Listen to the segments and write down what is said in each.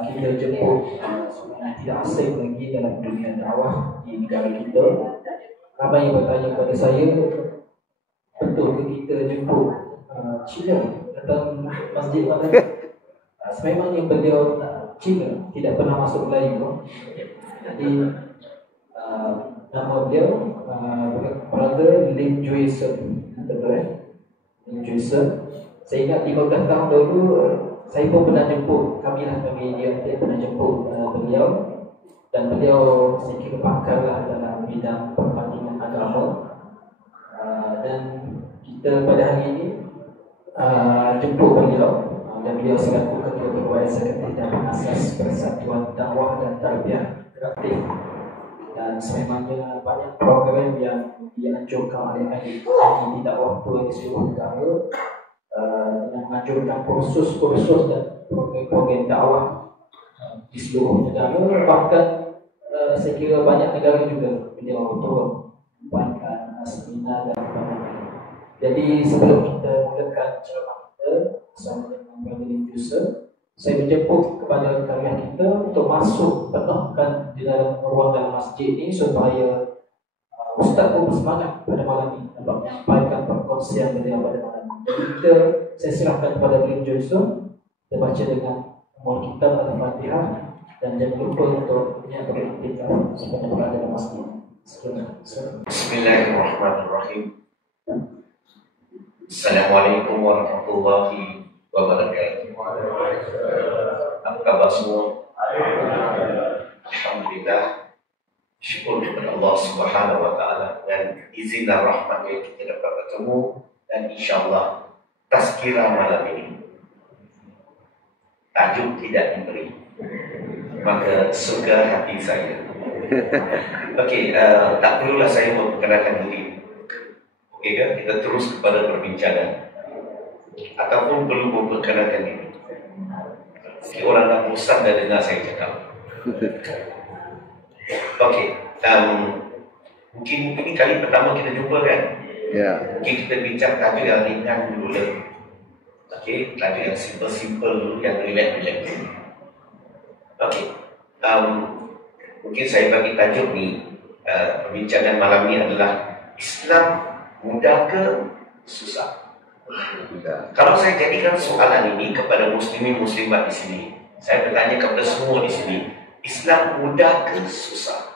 kita jemput sebenarnya tidak asing lagi dalam dunia dakwah di negara kita. Ramai yang bertanya kepada saya, betul ke kita jemput Cina datang masjid mana? Sememangnya beliau Cina, tidak pernah masuk Melayu. Jadi nama beliau Brother Lim Jui Sen, betul Lim Jui Sen. Saya ingat 15 tahun dulu saya pun pernah jemput, kami lah bagi dia pernah jemput beliau, dan beliau saya kira pakarlah dalam bidang perbandingan agama. Dan kita pada hari ini jemput beliau, dan beliau selaku ketua eksekutif dan pengasas Persatuan Dakwah dan Tarbiyah Interaktif. Dan sememangnya banyak program yang dianjurkan oleh ahli dakwah tua di seluruh negara, yang menganjurkan kursus-kursus dan program-program dakwah di seluruh negara. Bahkan saya kira banyak negara juga beliau turun buatkan seminar dan sebagainya. Jadi sebelum kita mulakan ceramah kita bersama dengan Brother Lim Jui Sen, saya menjemput kepada karya kita untuk masuk penuhkan di dalam ruang dalam masjid ini supaya Ustaz pun bersemangat pada malam ini dapat menyampaikan perkongsian beliau pada malam ini. Jadi saya serahkan kepada Lim Jui Sen, kita baca dengan umur kita Al-Fatihah, dan jangan lupa untuk menyampaikan kita supaya berada dalam masjid. Bismillahirrahmanirrahim. Assalamualaikum warahmatullahi wabarakatuh. Apa kabar semua? Alhamdulillah, syukur kepada Allah Subhanahu wa taala, dan izin dan rahmatnya kita dapat bertemu, dan insyaallah tazkirah malam ini tajuk tidak diberi, maka surga hati saya. Okey, tak perlulah saya memperkenalkan diri. Okey kan? Kita terus kepada perbincangan, ataupun perlu memperkenalkan diri. Okay, orang dah bosan dah dengar saya cakap. Okey, mungkin ini kali pertama kita jumpa kan? Ya. Mungkin kita bincang tajuk yang ringan dulu lah. Okey, tajuk yang simple-simple dulu, yang relax-relax dulu. Okey, mungkin saya bagi tajuk ni, perbincangan malam ni adalah Islam mudah ke susah? Kalau saya jadikan soalan ini kepada muslimin muslimat di sini, saya bertanya kepada semua di sini, Islam mudah ke susah?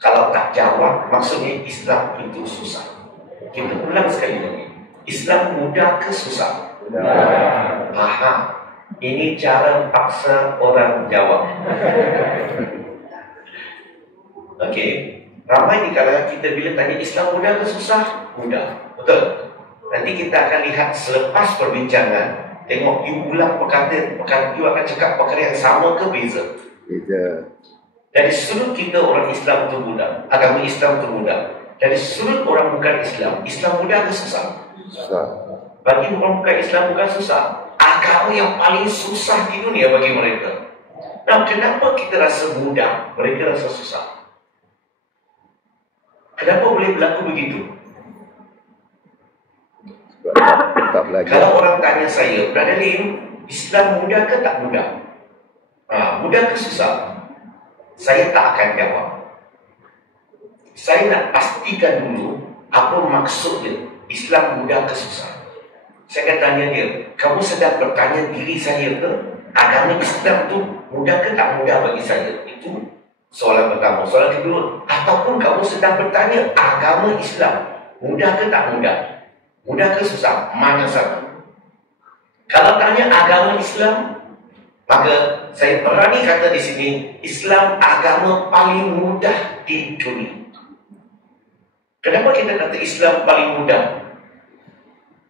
Kalau tak jawab, maksudnya Islam itu susah. Kita ulang sekali lagi, Islam mudah ke susah? Aha, ini cara paksa orang jawab. Okey, ramai di kalangan kita bila tanya Islam mudah ke susah? Mudah, betul. Nanti kita akan lihat selepas perbincangan, tengok you ulang perkataan, you akan cakap perkara yang sama ke beza? Beza. Dari sudut kita orang Islam itu mudah, agama Islam itu mudah. Dari sudut orang bukan Islam, Islam mudah ke susah? Susah. Bagi orang bukan Islam bukan susah, agama yang paling susah di dunia bagi mereka. Nah, kenapa kita rasa mudah, mereka rasa susah? Kenapa boleh berlaku begitu? Sebab tak belajar. Kalau orang tanya saya, Brother Lim, Islam mudah ke tak mudah? Mudah ke susah? Saya tak akan jawab. Saya nak pastikan dulu apa maksudnya Islam mudah ke susah. Saya akan tanya dia, kamu sedang bertanya diri saya ke? Agama Islam tu mudah ke tak mudah bagi saya? Itu soalan pertama. Soalan kedua, ataupun kamu sedang bertanya agama Islam mudah ke tak mudah? Mudah ke susah? Mana satu? Kalau tanya agama Islam, maka saya berani kata di sini, Islam agama paling mudah di dunia. Kenapa kita kata Islam paling mudah?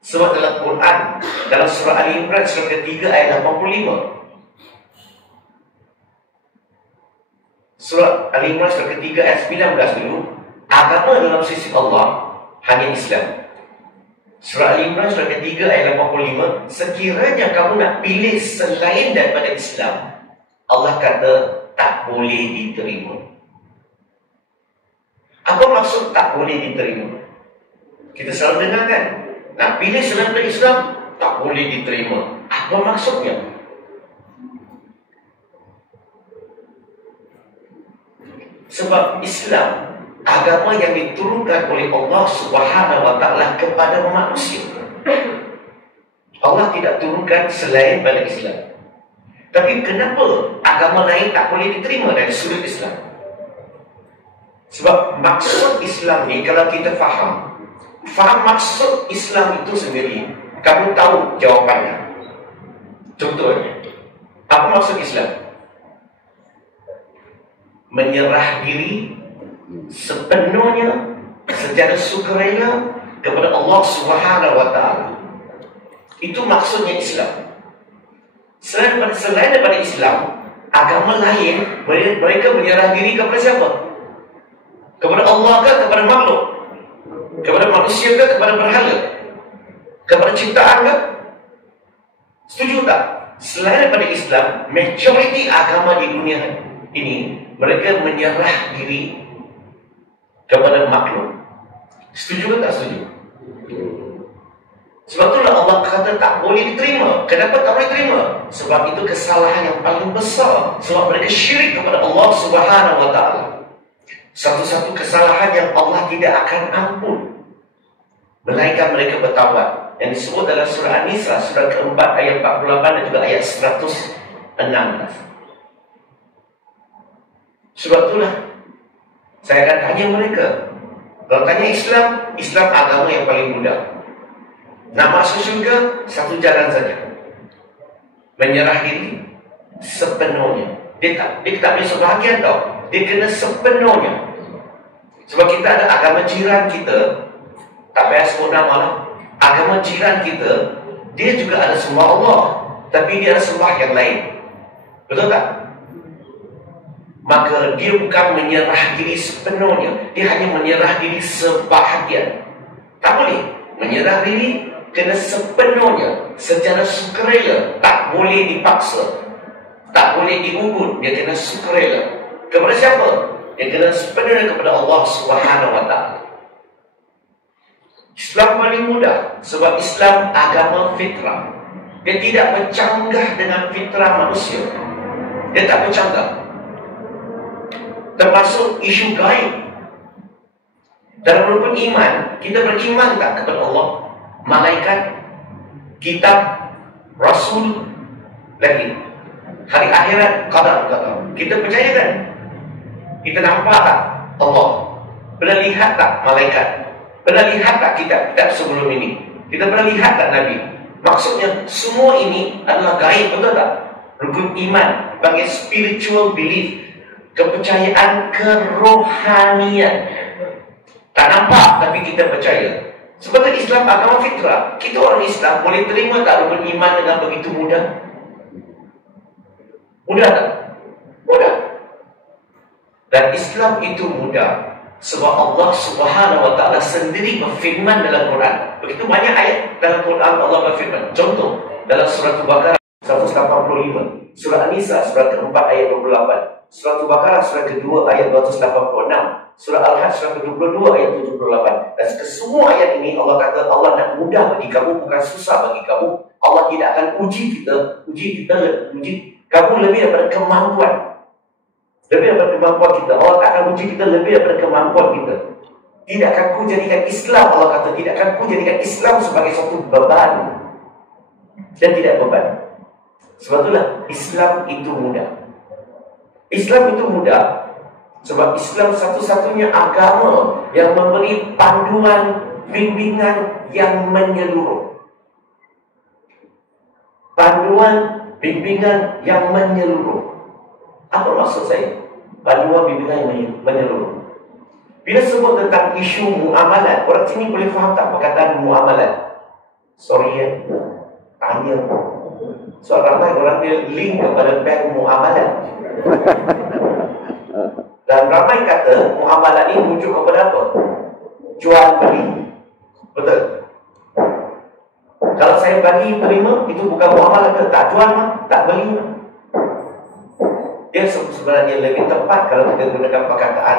Sebab dalam Quran, dalam surah Ali Imran surah ketiga ayat 85. Surah Ali Imran surah ketiga ayat 19 dulu. Agama dalam sisi Allah hanya Islam. Surah Ali Imran surah ketiga ayat 85. Sekiranya kamu nak pilih selain daripada Islam, Allah kata tak boleh diterima. Apa maksud tak boleh diterima? Kita selalu dengar kan, nak pilih selain daripada Islam tak boleh diterima. Apa maksudnya? Sebab Islam agama yang diturunkan oleh Allah Subhanahu wa taala kepada manusia. Allah tidak turunkan selain pada Islam. Tapi kenapa agama lain tak boleh diterima dari sudut Islam? Sebab maksud Islam ni, kalau kita faham maksud Islam itu sendiri, kamu tahu jawapannya. Contohnya, apa maksud Islam? Menyerah diri sepenuhnya secara sukarela kepada Allah Subhanahu wa taala. Itu maksudnya Islam. Selain daripada Islam, agama lain mereka menyerah diri kepada siapa? Kepada Allah ke kepada makhluk? Kepada manusia ke kepada berhala? Kepada ciptaan ke? Setuju tak? Selain daripada Islam, majoriti agama di dunia ini mereka menyerah diri kepada makhluk. Setuju ke tak setuju? Sebab itulah Allah kata tak boleh diterima. Kenapa tak boleh diterima? Sebab itu kesalahan yang paling besar. Sebab mereka syirik kepada Allah Subhanahu wa taala. Satu-satu kesalahan yang Allah tidak akan ampun, melainkan mereka bertaubat. Yang disebut dalam surah An-Nisa, surah keempat ayat 48 dan juga ayat 116. Sebab itulah saya akan tanya mereka. Kalau tanya Islam, Islam agama yang paling mudah. Nak masuk syurga, satu jalan saja. Menyerah diri sepenuhnya. Dia tak boleh sebahagian tau. Dia kena sepenuhnya. Sebab kita ada agama jiran kita, tak payah sebut nama lah. Agama jiran kita, dia juga ada sembah Allah, tapi dia ada sembah yang lain. Betul tak? Maka dia bukan menyerah diri sepenuhnya, dia hanya menyerah diri sebahagian. Tak boleh. Menyerah diri kena sepenuhnya, secara sukarela, tak boleh dipaksa, tak boleh diugut. Dia kena sukarela. Kepada siapa? Dia kena sepenuhnya kepada Allah Subhanahu wa taala. Islam paling mudah sebab Islam agama fitrah. Dia tidak bercanggah dengan fitrah manusia. Dia tak bercanggah. Termasuk isu gaib. Dalam rukun iman, kita beriman tak kepada Allah, malaikat, kitab, rasul, lagi hari akhirat, qadar. Kita percaya kan? Kita nampak tak Allah? Pernah lihat tak malaikat? Pernah lihat tak kitab sebelum ini? Kita pernah lihat tak Nabi? Maksudnya semua ini adalah gaib, betul tak? Rukun iman bagi spiritual belief, kepercayaan kerohanian. Tak nampak tapi kita percaya. Sebab Islam agama fitrah. Kita orang Islam boleh terima tak rukun iman dengan begitu mudah? Mudah tak? Mudah. Dan Islam itu mudah sebab Allah Subhanahu wa taala sendiri berfirman dalam Quran. Begitu banyak ayat dalam Quran Allah berfirman. Contoh dalam surah Al-Baqarah 185, surah An-Nisa surah keempat ayat 28, surah Al-Baqarah surah kedua ayat 286, surah Al-Hajj surah ke-22 ayat 78. Dan kesemua ayat ini Allah kata Allah nak mudah bagi kamu, bukan susah bagi kamu. Allah tidak akan uji kamu lebih daripada kemampuan. Lebih daripada kemampuan kita. Allah tak akan uji kita lebih daripada kemampuan kita. Tidak akan ku jadikan Islam, Allah kata, tidak akan ku jadikan Islam sebagai suatu beban. Dan tidak beban. Sebab itulah Islam itu mudah. Islam itu mudah sebab Islam satu-satunya agama yang memberi panduan, bimbingan yang menyeluruh. Panduan, bimbingan yang menyeluruh. Apa maksud saya? Panduan, bimbingan yang menyeluruh. Bila sebut tentang isu muamalat, orang sini boleh faham tak perkataan muamalat? Sorry ya, tanya. So ramai orang dia link kepada bank muamalat. Dan ramai kata muamalat ini merujuk kepada apa? Jual beli. Betul? Kalau saya bagi terima, itu bukan muamalat ke? Tak jual mah, tak beli mah. Dia sebenarnya lebih tepat kalau kita gunakan perkataan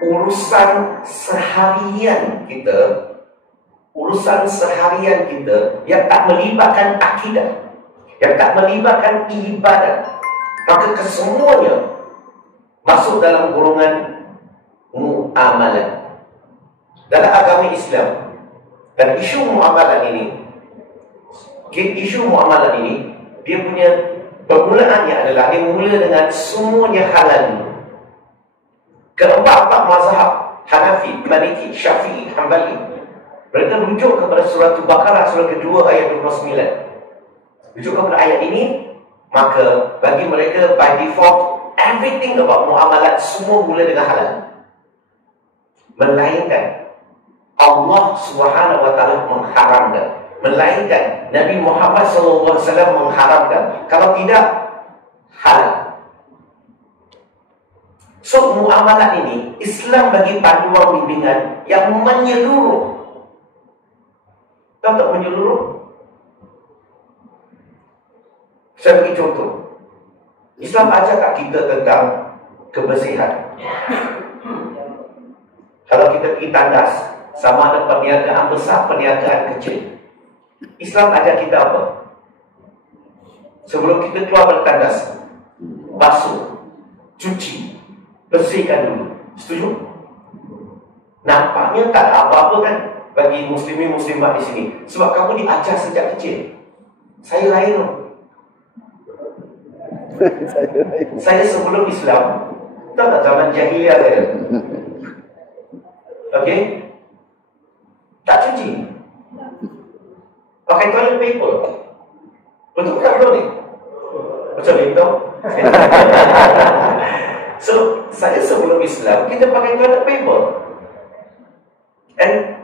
urusan seharian kita. Urusan seharian kita yang tak melibatkan akidah, yang tak melibatkan ibadat, maka kesemuanya masuk dalam golongan muamalah. Dalam agama Islam, dan isu muamalah ini, dia punya permulaannya adalah dia mula dengan semuanya halal. Keempat-empat mazhab Hanafi, Maliki, Syafi'i, Hanbali, mereka rujuk kepada surah Al-Baqarah surah kedua ayat 29. Rujuk kepada ayat ini, maka bagi mereka by default everything about muamalat semua mula dengan halal. Melainkan Allah Subhanahu wa taala mengharamkan, melainkan Nabi Muhammad SAW mengharamkan. Kalau tidak, halal. So muamalat ini Islam bagi panduan bimbingan yang menyeluruh. Tahu tak menyeluruh? Saya bagi contoh. Islam ajar kat kita tentang kebersihan. Kalau kita pergi tandas, sama ada perniagaan besar, perniagaan kecil, Islam ajar kita apa? Sebelum kita keluar dari tandas, basuh, cuci, bersihkan dulu. Setuju? Nampaknya tak ada apa-apa kan bagi muslimin muslimat di sini, sebab kamu diajar sejak kecil. Saya lain. Saya sebelum Islam, tahu tak zaman jahiliah saya? Okey? Tak cuci. Pakai toilet paper. Betul tak betul ni? Betul itu. So, saya sebelum Islam, kita pakai toilet paper. And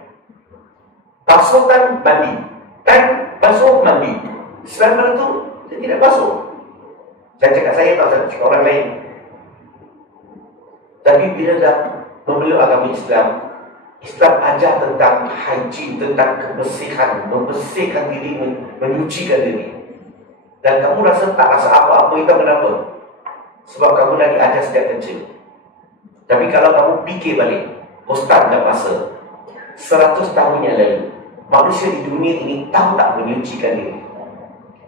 basuh kan mandi. Kan basuh mandi. Islam itu saya tidak basuh. Saya cakap saya tak, saya cakap orang lain. Tapi bila dah memeluk agama Islam, Islam ajar tentang hygiene, tentang kebersihan, membersihkan diri, menyucikan diri. Dan kamu rasa tak rasa apa-apa, itu kenapa? Sebab kamu dah diajar sejak kecil. Tapi kalau kamu fikir balik, Ustaz dah masa 100 tahun yang lalu, manusia di dunia ini tahu tak menyucikan diri.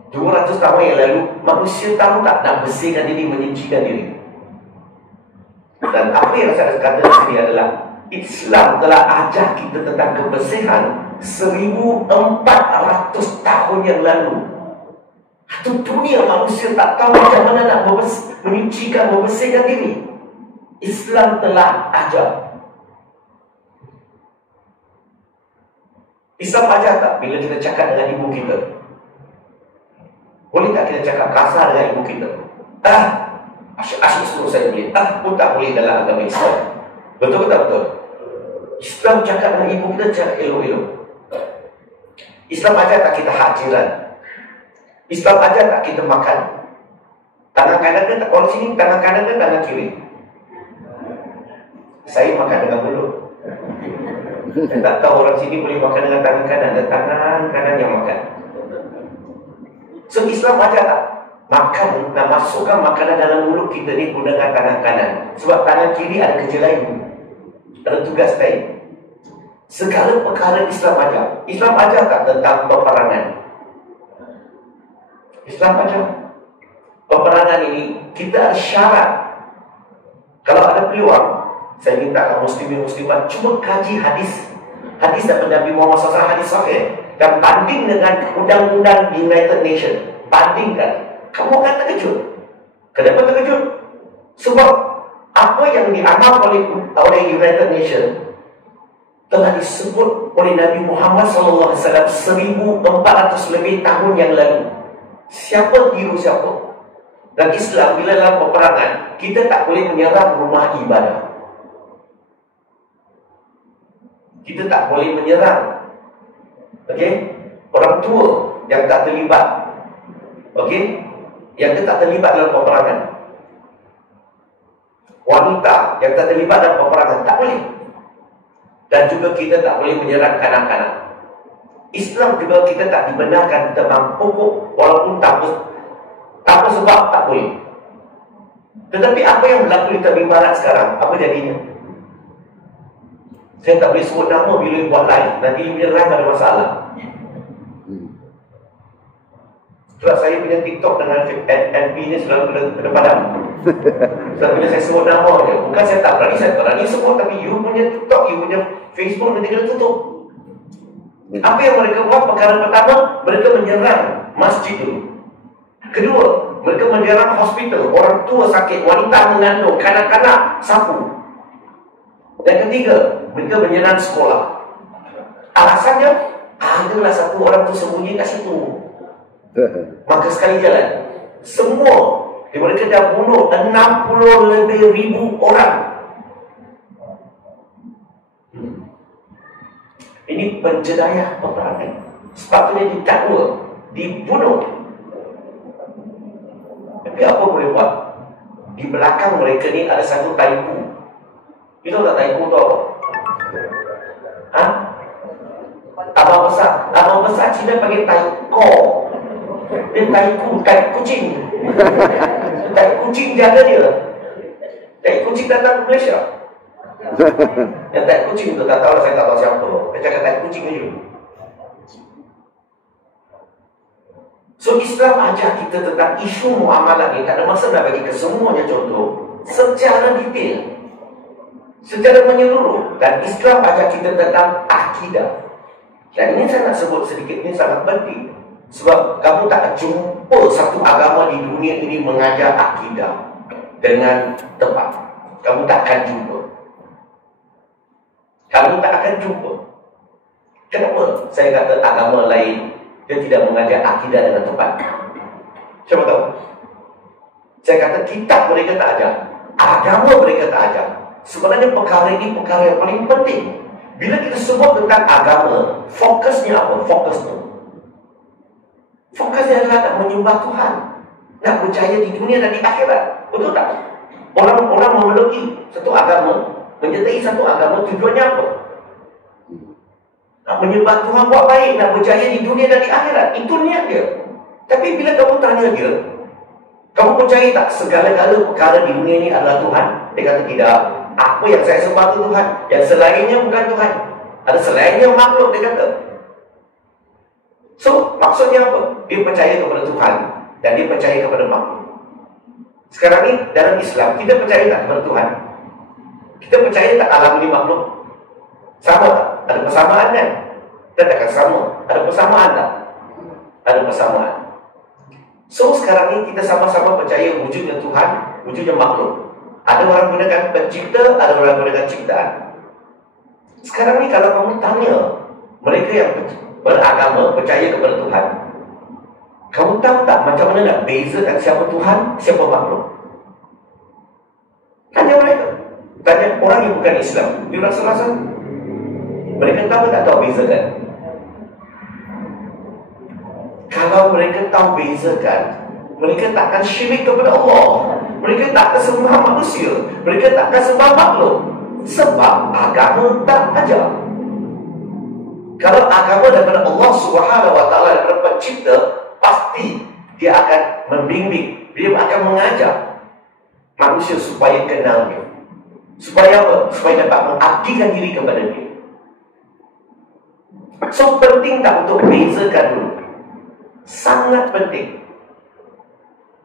200 tahun yang lalu, manusia tahu tak nak bersihkan diri, menyucikan diri. Dan apa yang saya kata di sini adalah Islam telah ajar kita tentang kebersihan 1400 tahun yang lalu. Itu dunia manusia tak tahu macam mana nak menyucikan, membersihkan diri. Islam telah ajar. Islam ajar tak bila kita cakap dengan ibu kita? Boleh tak kita cakap kasar dengan ibu kita? Asyik suruh saya boleh. Pun tak boleh dalam agama Islam. Betul tak betul? Islam cakap dengan ibu kita cara elok-elok. Islam ajar tak kita hak jiran? Islam ajar tak kita makan? Tangan kanan ke tak? Orang sini tangan kanan ke tangan kiri? Saya makan dengan mulut. Saya tak tahu orang sini boleh makan dengan tangan kanan, dan tangan kanan yang makan. So Islam ajar tak? Makan, nak masukkan makanan dalam mulut kita ni gunakan tangan kanan. Sebab tangan kiri ada kerja lain, ada tugas lain. Segala perkara Islam ajar. Islam ajar tak tentang peperangan? Islam ajar. Peperangan ini kita ada syarat. Kalau ada peluang, saya minta kaum muslimin muslimat cuba kaji hadis daripada Nabi Muhammad SAW, hadis sahih, dan banding dengan undang-undang United Nations. Bandingkan. Kamu akan terkejut. Kenapa terkejut? Sebab apa yang diamal oleh United Nations telah disebut oleh Nabi Muhammad SAW 1400 lebih tahun yang lalu. Siapa tiru siapa? Dan Islam bila dalam peperangan, kita tak boleh menyerang rumah ibadah. Kita tak boleh menyerang orang tua yang tak terlibat, yang tak terlibat dalam peperangan. Wanita yang tak terlibat dalam peperangan tak boleh. Dan juga kita tak boleh menyerang kanak-kanak. Islam juga kita tak dibenarkan tentang pokok, walaupun tanpa sebab tak boleh. Tetapi apa yang berlaku di tepi barat sekarang, apa jadinya? Saya tak boleh sebut nama bila buat live. Nanti bila live ada masalah. Sebab saya punya TikTok dengan FB ni selalu kena padam. Sebab bila saya sebut nama je, bukan saya tak berani, saya berani sebut, tapi you punya TikTok, you punya Facebook nanti kena tutup. Apa yang mereka buat? Perkara pertama, mereka menyerang masjid dulu. Kedua, mereka menyerang hospital, orang tua sakit, wanita mengandung, kanak-kanak sapu. Dan ketiga, mereka menyerang sekolah. Alasannya, adalah satu orang tu sembunyi kat situ. Maka sekali jalan, semua mereka dah bunuh 60 lebih ribu orang. Ini penjedayah peperangan. Sepatutnya didakwa, dibunuh. Tapi apa boleh buat? Di belakang mereka ni ada satu taiku. You tahu tak taiku tu apa? Ha? Abang besar Cina panggil taiko. Dia taiku, tai kucing. Tai kucing jaga dia. Tai kucing datang ke Malaysia. Yang tai kucing tu tak tahu, saya tak tahu siapa. Dia cakap tai kucing je. So Islam ajar kita tentang isu muamalah ni. Tak ada masa nak bagi kesemuanya contoh secara detail, secara menyeluruh. Dan Islam ajar kita tentang akidah. Dan ini saya nak sebut sedikit, ini sangat penting. Sebab kamu tak jumpa satu agama di dunia ini mengajar akidah dengan tepat. Kamu tak akan jumpa. Kamu tak akan jumpa. Kenapa saya kata agama lain dia tidak mengajar akidah dengan tepat? Siapa tahu? Saya kata kitab mereka tak ajar, agama mereka tak ajar. Sebenarnya perkara ini perkara yang paling penting. Bila kita sebut tentang agama, fokusnya apa? Fokusnya adalah nak menyembah Tuhan, nak berjaya di dunia dan di akhirat. Betul tak? Orang memeluk satu agama, menyertai satu agama, tujuannya apa? Nak menyembah Tuhan, buat baik, nak berjaya di dunia dan di akhirat. Itu niat dia. Tapi bila kamu tanya dia, kamu percaya tak segala-gala perkara di dunia ini adalah Tuhan? Dia kata tidak. Apa yang saya sembah itu Tuhan, yang selainnya bukan Tuhan. Ada selainnya makhluk, dia kata. So, maksudnya apa? Dia percaya kepada Tuhan dan dia percaya kepada makhluk. Sekarang ni dalam Islam, kita percaya tak kepada Tuhan? Kita percaya tak alam ini makhluk? Sama tak? Ada persamaan kan? Kita takkan sama. Ada persamaan tak? Ada persamaan. So, sekarang ni kita sama-sama percaya wujudnya Tuhan, wujudnya makhluk. Ada orang gunakan pencipta, ada orang gunakan ciptaan. Sekarang ni kalau kamu tanya mereka yang beragama, percaya kepada Tuhan, kamu tahu tak macam mana nak bezakan siapa Tuhan, siapa makhluk? Tanya mereka. Tanya orang yang bukan Islam, dia rasa-rasa mereka tahu tak tahu bezakan? Kalau mereka tahu bezakan, mereka takkan syirik kepada Allah. Mereka takkan sembah manusia. Mereka takkan sembah makhluk. Sebab agama tak ajar. Kalau agama daripada Allah Subhanahu Wa Taala, daripada pencipta, pasti dia akan membimbing, dia akan mengajar manusia supaya kenal dia. Supaya apa? Supaya dapat mengabdikan diri kepada dia. So penting tak untuk bezakan dulu? Sangat penting.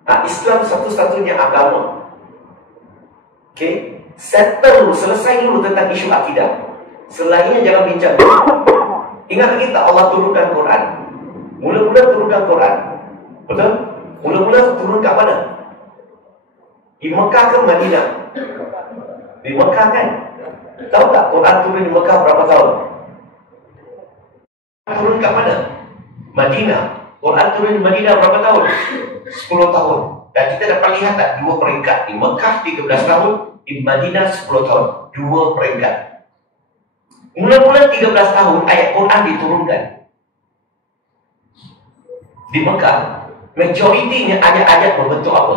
Islam satu-satunya agama. Okay, settle dulu, selesai dulu tentang isu akidah. Selainnya jangan bincang. Ingat lagi tak Allah turunkan Quran? Mula-mula turunkan Quran, betul? Mula-mula turun kat mana? Di Mekah ke Madinah? Di Mekah kan? Tahu tak Quran turun di Mekah berapa tahun? Turun kat mana? Madinah. Quran turun di Madinah berapa tahun? 10 tahun. Dan kita dapat lihat tak dua peringkat. Di Mekah 13 tahun, di Madinah 10 tahun. Dua peringkat. Mula-mula 13 tahun ayat Quran diturunkan. Di Mekah, majoritinya ayat-ayat berbentuk apa?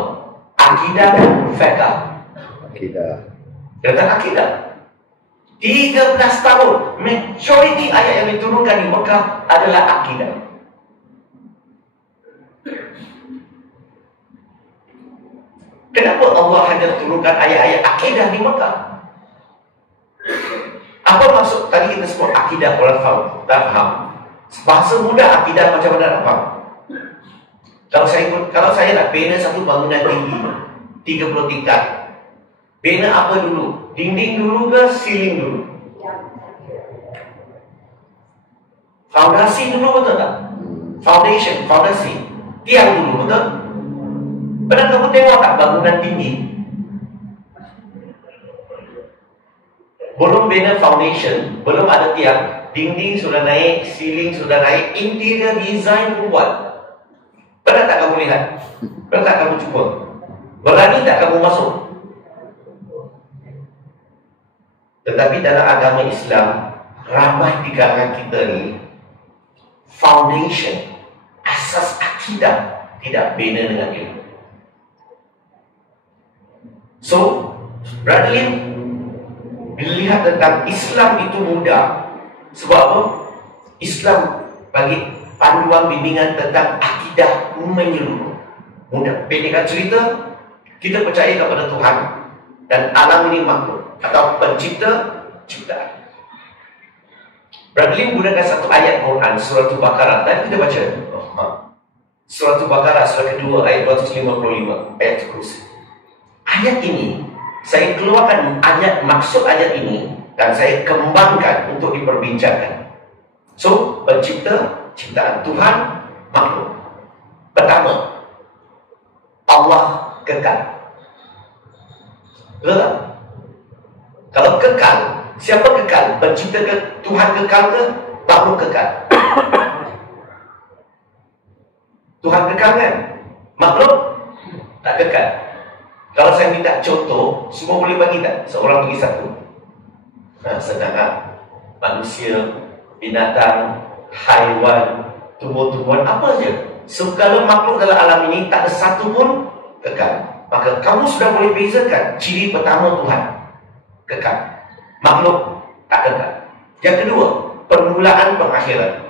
Akidah dan fiqh. Akidah. Dengan akidah. 13 tahun, majoriti ayat yang diturunkan di Mekah adalah akidah. Kenapa Allah hanya turunkan ayat-ayat akidah di Mekah? Apa maksud tadi kita sebut akidah? Orang faham? Tak faham. Bahasa mudah akidah macam mana nak faham? Kalau saya nak bina satu bangunan tinggi 30 tingkat, bina apa dulu? Dinding dulu ke ceiling dulu? Fondasi dulu, betul tak? Foundation, fondasi. Tiang dulu, betul? Pernah kamu tengok tak bangunan tinggi? Belum bina foundation, belum ada tiang, dinding sudah naik, ceiling sudah naik, interior design pun buat. Pernah tak kamu lihat? Pernah tak kamu cuba? Berani tak kamu masuk? Tetapi dalam agama Islam, ramai di kalangan kita ni, foundation, asas akidah tidak bina dengan ilmu. So, Brother Lim, bila lihat tentang Islam itu mudah. Sebab apa? Islam bagi panduan bimbingan tentang akidah menyeluruh. Mudah. Pendekkan cerita, kita percaya kepada Tuhan dan alam ini makhluk atau pencipta ciptaan. Brother Lim gunakan satu ayat Quran, surah Al-Baqarah. Tadi kita baca. Surah Al-Baqarah, surah kedua, ayat 255, ayat terus. Ayat ini, saya keluarkan maksud ayat ini dan saya kembangkan untuk diperbincangkan. So, pencipta, ciptaan Tuhan, makhluk. Pertama, Allah kekal. Betul tak? Kalau kekal, siapa kekal? Pencipta ke? Tuhan kekal ke? Makhluk kekal? Tuhan kekal kan? Makhluk tak kekal. Kalau saya minta contoh, semua boleh bagi tak? Seorang bagi satu. Sedangkan manusia, binatang, haiwan, tumbuh-tumbuhan, apa saja, segala makhluk dalam alam ini tak ada satu pun kekal. Maka kamu sudah boleh bezakan ciri pertama Tuhan kekal, makhluk tak kekal. Yang kedua, permulaan pengakhiran.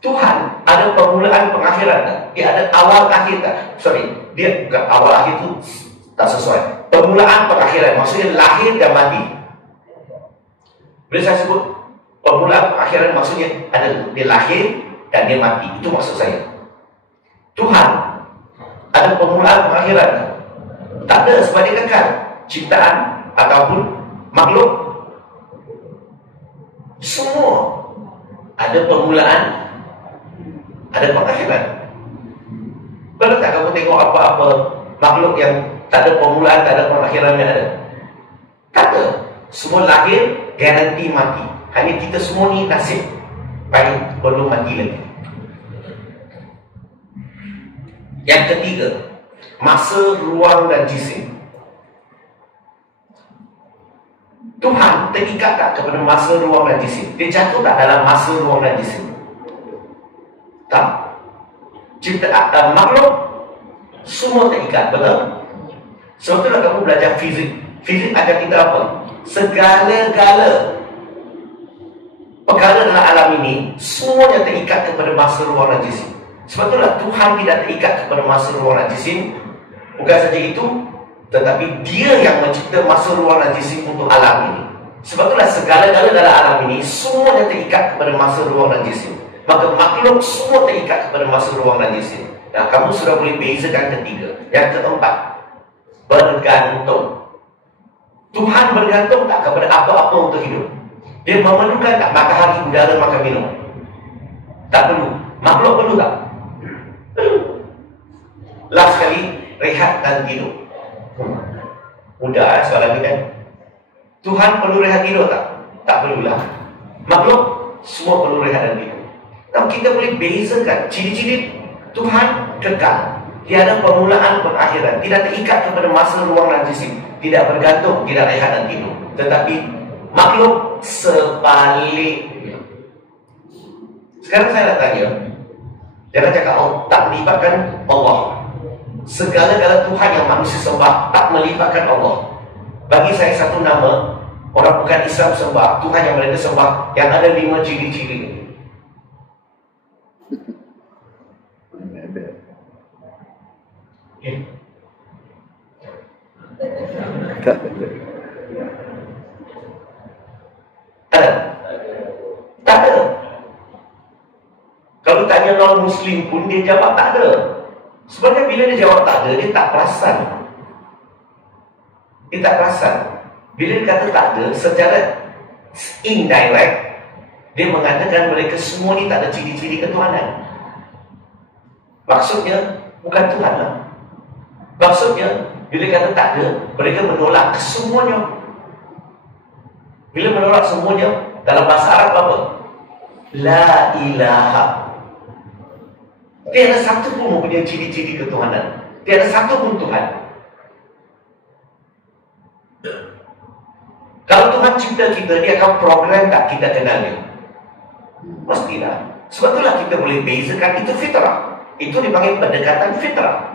Tuhan ada permulaan pengakhiran tak? Dia ada awal akhir tak? Dia bukan awal akhir tu tak sesuai. Permulaan pengakhiran maksudnya lahir dan mati. Bila saya sebut permulaan pengakhiran maksudnya ada dia lahir dan dia mati. Itu maksud saya. Tuhan ada permulaan pengakhiran tak? Tak ada, sebab dia kekal. Ciptaan ataupun makhluk semua ada permulaan, ada pengakhiran. Pernah tak kamu tengok apa-apa makhluk yang tak ada permulaan, tak ada pengakhiran yang ada? Tak ada. Semua lahir, garanti mati. Hanya kita semua ni nasib baik belum mati lagi. Yang ketiga, masa, ruang dan jisim. Tuhan terikat tak kepada masa, ruang dan jisim? Dia jatuh tak dalam masa, ruang dan jisim? Tak. Ciptaan makhluk semua terikat, betul? Sebab itulah kamu belajar fizik. Fizik akan kita apa? Segala-gala perkara dalam alam ini semuanya terikat kepada masa, ruang dan jisim. Sebab itulah Tuhan tidak terikat kepada masa, ruang dan jisim. Bukan saja itu, tetapi Dia yang mencipta masa, ruang dan jisim untuk alam ini. Sebab itulah segala-gala dalam alam ini semuanya terikat kepada masa, ruang dan jisim. Maka makhluk semua terikat kepada masa, ruang dan jisim. Nah, kamu sudah boleh bezakan ketiga. Yang keempat, bergantung. Tuhan bergantung tak kepada apa-apa untuk hidup? Dia memerlukan tak matahari, udara, makan, minum? Tak perlu. Makhluk perlu tak? Perlu. Last sekali, rehat dan tidur. Mudah soalan ni kan? Tuhan perlu rehat tidur tak? Tak perlulah. Makhluk semua perlu rehat dan tidur. Dan kita boleh bezakan ciri-ciri Tuhan kekal. Dia ada permulaan pengakhiran. Tidak terikat kepada masa, ruang dan jisim. Tidak bergantung, tidak rehat dan tidur. Tetapi makhluk sebaliknya. Sekarang saya nak tanya, jangan cakap tak melibatkan Allah. Segala-gala Tuhan yang manusia sembah tak melibatkan Allah. Bagi saya satu nama orang bukan Islam sembah, Tuhan yang mereka sembah, yang ada 5 ciri-ciri. Tak ada. Ada? Tak ada. Kalau tanya orang Muslim pun dia jawab tak ada. Sebenarnya bila dia jawab tak ada, dia tak perasan. Dia tak perasan. Bila dia kata tak ada, secara indirect, dia mengatakan mereka semua ni tak ada ciri-ciri ketuhanan. Maksudnya, bukan Tuhan lah. Maksudnya, bila kata tak ada, mereka menolak kesemuanya. Bila menolak semuanya, dalam bahasa Arab apa? La ilaha. Tiada satu pun mempunyai ciri-ciri ketuhanan. Tiada satu pun Tuhan. Kalau Tuhan cipta kita, dia akan program tak kita kenal dia? Pastilah. Sebab itulah kita boleh bezakan, itu fitrah. Itu dipanggil pendekatan fitrah.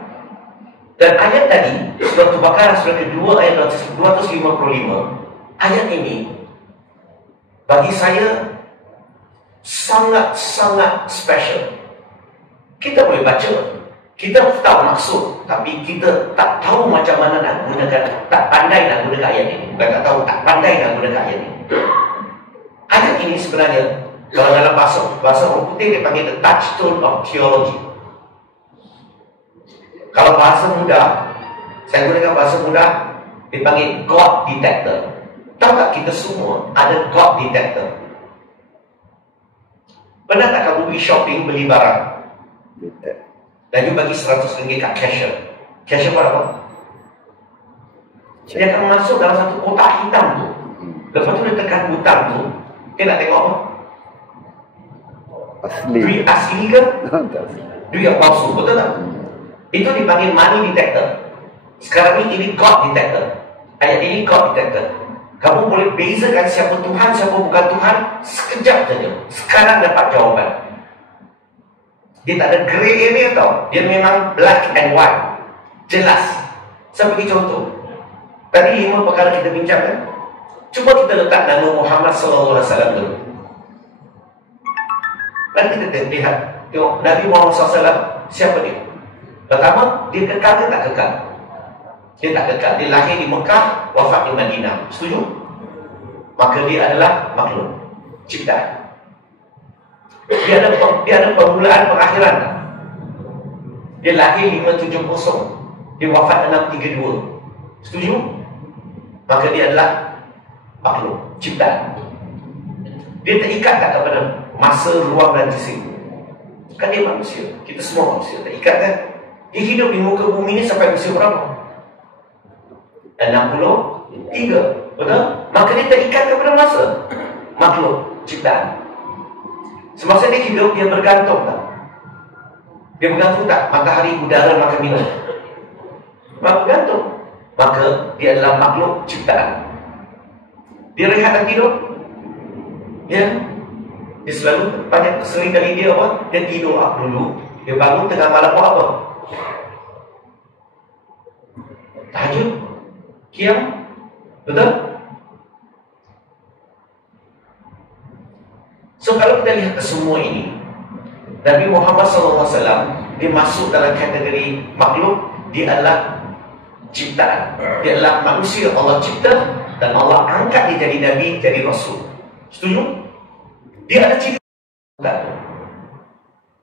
Dan ayat tadi, surah Al-Baqarah surah kedua ayat 255, ayat ini bagi saya sangat-sangat special. Kita boleh baca, kita tahu maksud, tapi kita tak tahu macam mana nak gunakan, tak pandai nak gunakan ayat ini. Bukan tak tahu, tak pandai nak gunakan ayat ini. Ayat ini sebenarnya, kalau dalam bahasa orang putih dia panggil the touchstone of theology. Kalau bahasa mudah, saya gunakan bahasa mudah, dipanggil God detector. Tahu tak kita semua ada God detector? Pernah tak kamu pergi shopping beli barang dan you bagi RM100 kat cashier? Cashier buat apa? Dia akan masuk dalam satu kotak hitam tu. Lepas tu dia tekan butang tu, dia nak tengok apa? Asli. Duit asli ke? Duit yang palsu, betul tak? Itu dipanggil money detector. Sekarang ini God detector. Ayat ini God detector. Kamu boleh bezakan siapa Tuhan, siapa bukan Tuhan sekejap saja. Sekarang dapat jawaban. Dia tak ada grey area tau. Dia memang black and white. Jelas. Saya bagi contoh. Tadi 5 perkara kita bincangkan. Cuba kita letak nama Muhammad SAW dulu. Dan kita lihat. Tengok Nabi Muhammad SAW. Siapa dia? Pertama, dia kekal ke tak kekal? Dia tak kekal. Dia lahir di Mekah, wafat di Madinah. Setuju? Maka dia adalah makhluk ciptaan. Dia ada permulaan pengakhiran. Dia lahir 570. Dia wafat 632. Setuju? Maka dia adalah makhluk ciptaan. Dia terikat tak kepada masa, ruang dan jisim? Kan dia manusia. Kita semua manusia. Terikat kan? Dia hidup di muka bumi ni sampai usia berapa? 63. Betul? Maka dia terikat kepada masa. Makhluk ciptaan. Semasa dia hidup, dia bergantung tak? Dia bergantung tak? Matahari, udara, makan minum. Bergantung. Maka dia adalah makhluk ciptaan. Dia rehat dan tidur. Ya. Dia selalu sering kali dia apa? Dia tidur dulu. Dia bangun tengah malam buat apa? Tahajud. Qiyam. Betul? So kalau kita lihat semua ini, Nabi Muhammad SAW, dia masuk dalam kategori makhluk. Dia adalah ciptaan. Dia adalah manusia Allah cipta, dan Allah angkat dia jadi Nabi, jadi Rasul. Setuju? Dia ada ciri.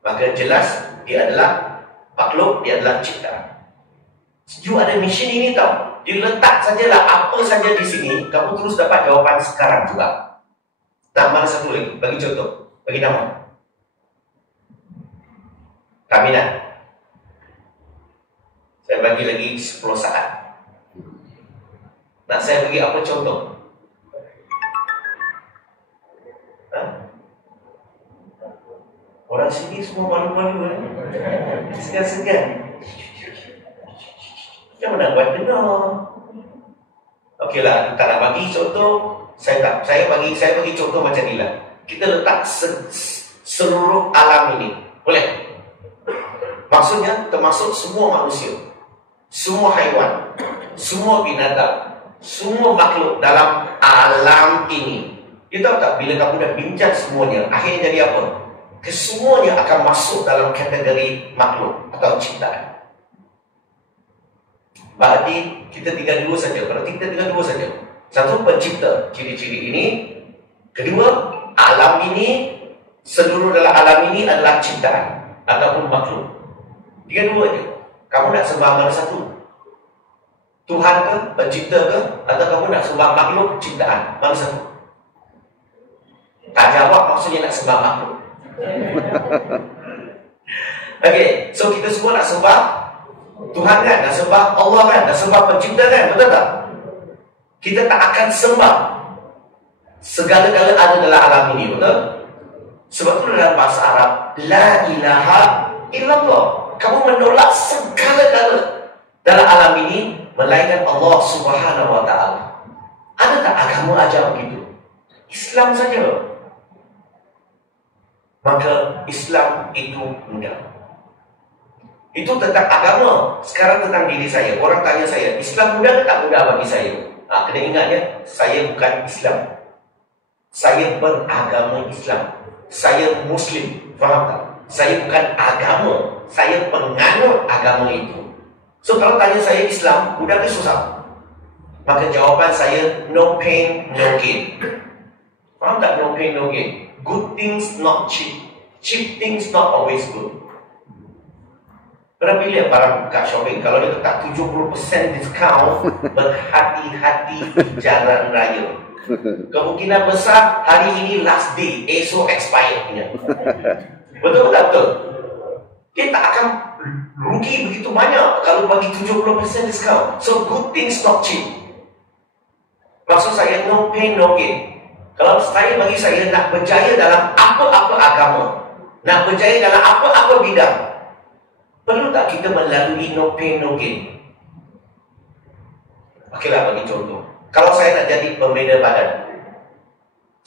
Maka jelas dia adalah makhluk, dia adalah ciptaan. You ada mesin ini tau. You letak sajalah apa saja di sini, kamu terus dapat jawapan sekarang juga. Tak, mana satu lagi? Bagi contoh. Bagi nama. Kaminat. Saya bagi lagi 10 saat. Nak saya bagi apa contoh? Orang sini semua malu-malu segan-segan. Macam mana buat dengar? Okeylah, tak nak bagi contoh. Saya bagi contoh macam inilah. Kita letak seluruh alam ini. Boleh? Maksudnya termasuk semua manusia, semua haiwan, semua binatang, semua makhluk dalam alam ini. You tahu tak, bila kamu dah bincang semuanya, akhirnya jadi apa? Kesemuanya akan masuk dalam kategori makhluk atau ciptaan. Berarti kita tinggal dua saja. Kalau kita tinggal dua saja. Satu, pencipta, ciri-ciri ini. Kedua, alam ini, seluruh dalam alam ini adalah ciptaan. ataupun makhluk. Tiga-dua je. Kamu nak sembah mana satu? Tuhan ke, pencipta ke, atau kamu nak sembah makhluk ciptaan? Mana satu? Tak jawab maksudnya nak sembah makhluk. Okay, so kita semua nak sembah Tuhan kan, nak sembah Allah kan, nak sembah pencipta kan, betul tak? Kita tak akan sembah segala-gala ada dalam alam ini, betul? Sebab itu dalam bahasa Arab, la ilaha illallah. Kamu menolak segala-gala dalam alam ini melainkan Allah Subhanahu wa ta'ala. Ada tak agama ajar begitu? Islam saja. Maka Islam itu mudah. Itu tentang agama. Sekarang tentang diri saya. Orang tanya saya, Islam mudah ke tak mudah bagi saya? Kena ingat ya, saya bukan Islam. Saya beragama Islam. Saya Muslim. Faham tak? Saya bukan agama. Saya penganut agama itu. So kalau tanya saya Islam, mudah ke susah? Maka jawaban saya, no pain, no gain. Faham tak no pain, no gain? Good things not cheap. Cheap things not always good. Pernah pilih barang kat shopping, kalau dia letak 70% discount, berhati-hati jalan raya. Kemungkinan besar hari ini last day, esok expired punya. Betul tak betul? Dia tak akan rugi begitu banyak kalau bagi 70% discount. So good things not cheap. Maksud saya no pain no gain. Kalau bagi saya nak berjaya dalam apa-apa agama, nak berjaya dalam apa-apa bidang, perlu tak kita melalui no pain no gain? Okeylah, bagi contoh, kalau saya nak jadi pembina badan,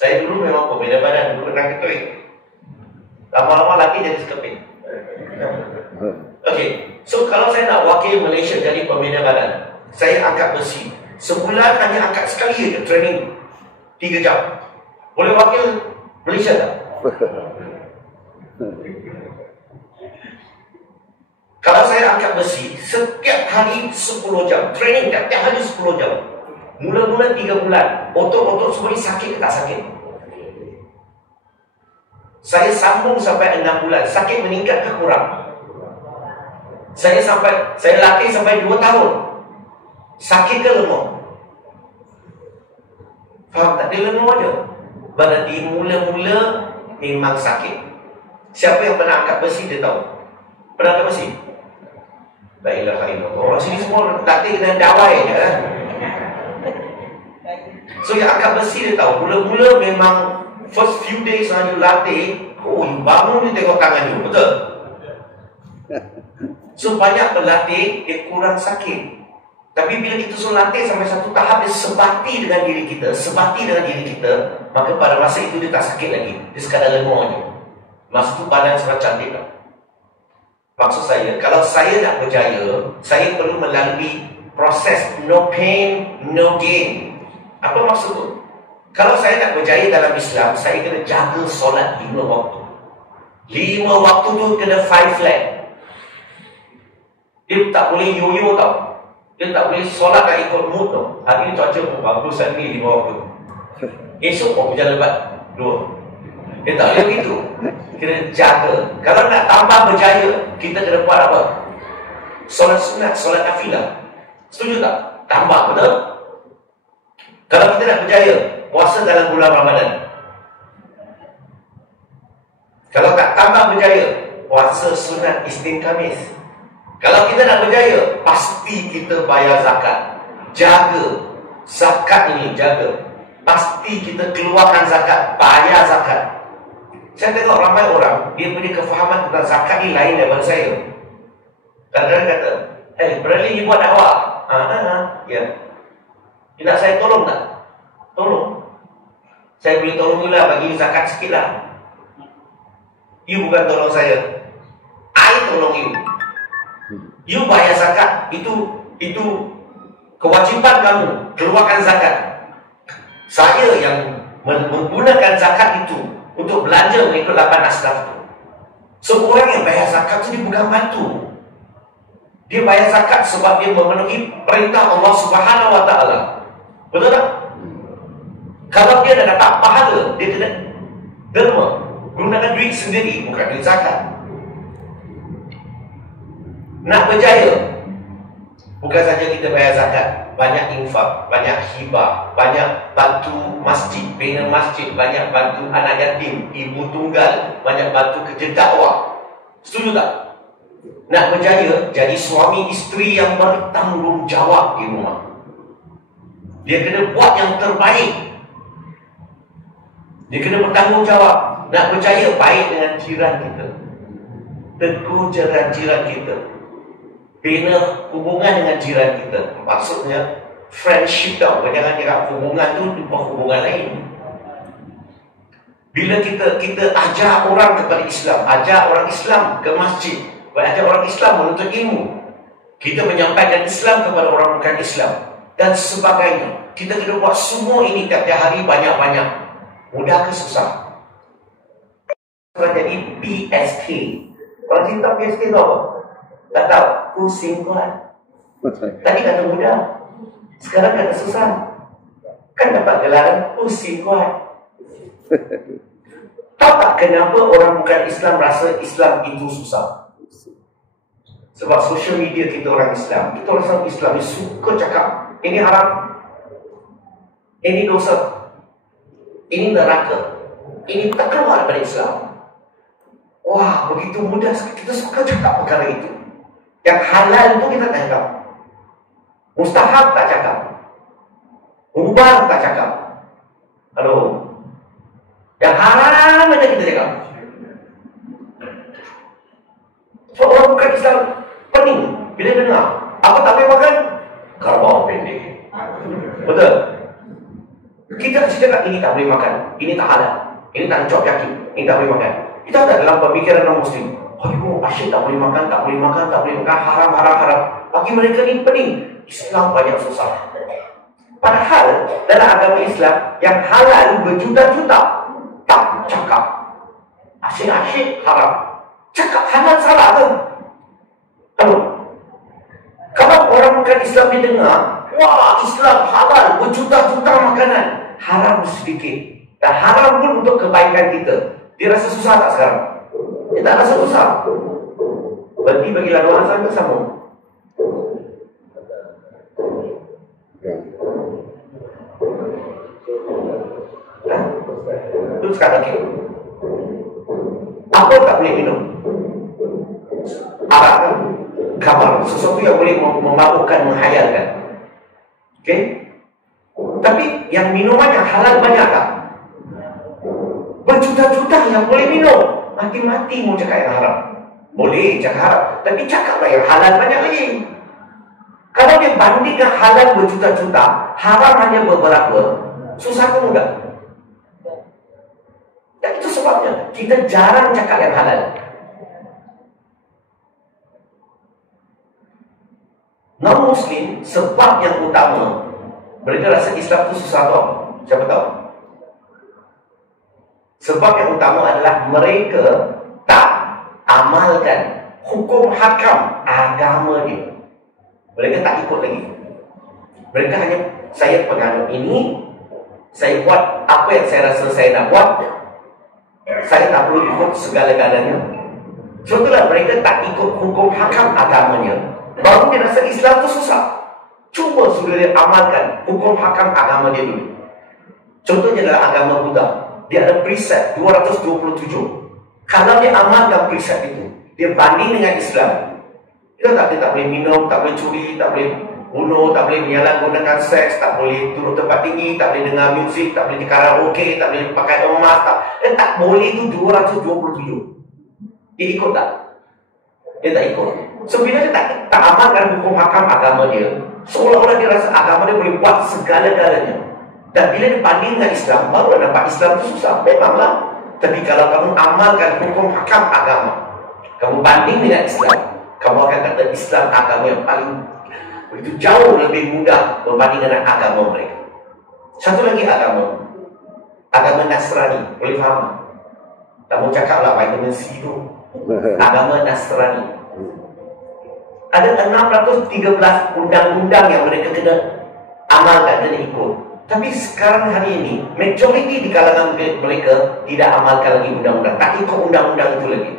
saya dulu memang pembina badan, dulu kena ketui. Lama-lama lagi jadi sekeping. Okey, so kalau saya nak wakil Malaysia jadi pembina badan, saya angkat besi. Sebulan hanya angkat sekali je training 3 jam. Boleh wakil Malaysia tak? Kalau saya angkat besi setiap hari 10 jam, training setiap hari 10 jam. Mula-mula 3 bulan, otot-otot semua sakit ke tak sakit? Saya sambung sampai 6 bulan, sakit meningkat ke kurang? Saya latih sampai 2 tahun. Sakit ke lemah? Faham tak? Dia lemah je. Berarti mula-mula memang sakit. Siapa yang pernah angkat besi dia tahu. Pernah angkat besi? La ilaha illallah. Orang sini semua latih dengan dawai je kan? So yang angkat besi dia tahu. Mula-mula memang first few days you latih, you bangun ni tengok tangan you, betul? So banyak pelatih dia kurang sakit. Tapi bila kita suruh latih sampai satu tahap, dia sebati dengan diri kita, maka pada masa itu dia tak sakit lagi. Dia sekadar lemah je. Masa itu badan sangat cantik tak? Maksud saya, kalau saya nak berjaya, saya perlu melalui proses no pain, no gain. Apa maksud tu? Kalau saya nak berjaya dalam Islam, saya kena jaga solat 5 waktu. 5 waktu tu kena 5 flat. Dia tak boleh yo-yo tau. Dia tak boleh solat tak ikut mood tau. Hari ni cuaca pun bagus, hari ni 5 waktu. Esok pun berjalan lebat 2. Dia tak boleh begitu. Kena jaga. Kalau nak tambah berjaya, kita kena buat apa? Solat sunat, solat nafilah. Setuju tak? Tambah, betul? Kalau kita nak berjaya, puasa dalam bulan Ramadan. Kalau tak tambah berjaya, puasa sunat Isnin Khamis. Kalau kita nak berjaya, pasti kita bayar zakat. Jaga zakat ini, jaga. Pasti kita keluarkan zakat, bayar zakat. Saya tengok ramai orang, dia punya kefahaman tentang zakat ni lain daripada saya. Kadang-kadang kata, Bradley, you buat dakwah. Ya. You nak saya tolong tak? Tolong. Saya boleh tolong you lah, bagi zakat sikit lah. You bukan tolong saya, I tolong you. You bayar zakat, itu kewajipan kamu, keluarkan zakat. Saya yang menggunakan zakat itu untuk belanja mengikut 8 asnaf itu. So orang yang bayar zakat itu dia bukan bantu. Dia bayar zakat sebab dia memenuhi perintah Allah Subhanahu wa ta'ala. Betul tak? Kalau dia dah dapat pahala, dia tidak derma, gunakan duit sendiri, bukan duit zakat. Nak berjaya, bukan saja kita bayar zakat, banyak infak, banyak hibah, banyak bantu masjid, bina masjid, banyak bantu anak yatim, ibu tunggal, banyak bantu kerja dakwah. Setuju tak? Nak berjaya, jadi suami isteri yang bertanggungjawab di rumah. Dia kena buat yang terbaik. Dia kena bertanggungjawab. Nak berjaya, baik dengan jiran kita, tegur jiran kita, bina hubungan dengan jiran kita. Maksudnya friendship tau. Jangan cakap hubungan tu jumpa hubungan lain. Bila kita ajar orang kepada Islam, ajar orang Islam ke masjid, ajar orang Islam menuntut ilmu, kita menyampaikan Islam kepada orang bukan Islam dan sebagainya. Kita kena buat semua ini tiap-tiap hari banyak-banyak. Mudah ke susah? Jadi PSK. Kalau cinta PSK tu apa? Tak tahu, pusing kuat. Tadi kata mudah, sekarang kata susah. Kan dapat gelaran pusing kuat. Tahu tak kenapa orang bukan Islam rasa Islam itu susah? Sebab social media kita orang Islam, kita orang Islam ni suka cakap ini haram, ini dosa, ini neraka, ini tak keluar daripada Islam. Wah, begitu mudah kita suka cakap perkara itu. Yang halal tu kita tak cakap, mustahab tak cakap, mubah tak cakap. Halo, yang haram aja kita cakap. So orang bukan Islam pening bila dengar apa tak boleh makan, kerbau pendek. Betul? Kita kasi cakap ini tak boleh makan, ini tak halal, ini tak cocok yakin, ini tak boleh makan. Kita ada dalam pemikiran orang Muslim, aduh asyik tak boleh makan, tak boleh makan, tak boleh makan, haram, haram, haram. Bagi mereka ni pening. Islam banyak susah. Padahal dalam agama Islam yang halal berjuta-juta tak cakap. Asyik-asyik haram. Cakap halal salah tu. Halo. Kalau orang bukan Islam dia dengar, wah Islam halal berjuta-juta makanan, haram sedikit. Dan haram pun untuk kebaikan kita. Dia rasa susah tak sekarang? Dia tak rasa susah. Berhenti bagi lalu azan ke sama? Terus kata okay. Apa tak boleh minum? Arak kan? Khamar, sesuatu yang boleh memabukkan, menghayalkan. Okay? Tapi yang minuman yang halal banyak tak? Berjuta-juta yang boleh minum. Mati-mati mau cakap yang haram. Boleh cakap haram, tapi cakaplah yang halal banyak lagi. Kalau dia bandingkan halal berjuta-juta, haram hanya beberapa, susah ke mudah? Dan itu sebabnya kita jarang cakap yang halal. Non-Muslim, sebab yang utama mereka rasa Islam itu susah tau. Siapa tahu? Sebab yang utama adalah mereka tak amalkan hukum hakam agama dia. Mereka tak ikut lagi. Mereka hanya, saya pegang ini, saya buat apa yang saya rasa saya nak buat, saya tak perlu ikut segala-galanya. Contohlah mereka tak ikut hukum hakam agamanya, baru dia rasa Islam itu susah. Cuba sudah dia amalkan hukum hakam agama dia dulu. Contohnya dalam agama Buddha, dia ada preset 227. Kalau dia amalkan preset itu, dia banding dengan Islam, dia tak boleh minum, tak boleh curi, tak boleh bunuh, tak boleh menyalahgunakan seks, tak boleh turun tempat tinggi, tak boleh dengar muzik, tak boleh di karaoke, tak boleh pakai emas, tak boleh. Itu 227. Dia ikut tak? Dia tak ikut. So bila dia tak amalkan hukum hakam agama dia, seolah-olah dia rasa agama dia boleh buat segala-galanya. Dan bila dia banding dengan Islam, baru nampak Islam itu susah. Memanglah. Tapi kalau kamu amalkan hukum hakam agama, kamu banding dengan Islam, kamu akan kata Islam agama yang paling begitu jauh lebih mudah berbanding dengan agama mereka. Satu lagi agama Nasrani. Boleh faham? Tak mau cakap lah vitamin C tu. Agama Nasrani. Ada 613 undang-undang yang mereka kena amalkan dan ikut. Tapi sekarang hari ini, majoriti di kalangan mereka tidak amalkan lagi undang-undang, tak ikut undang-undang itu lagi.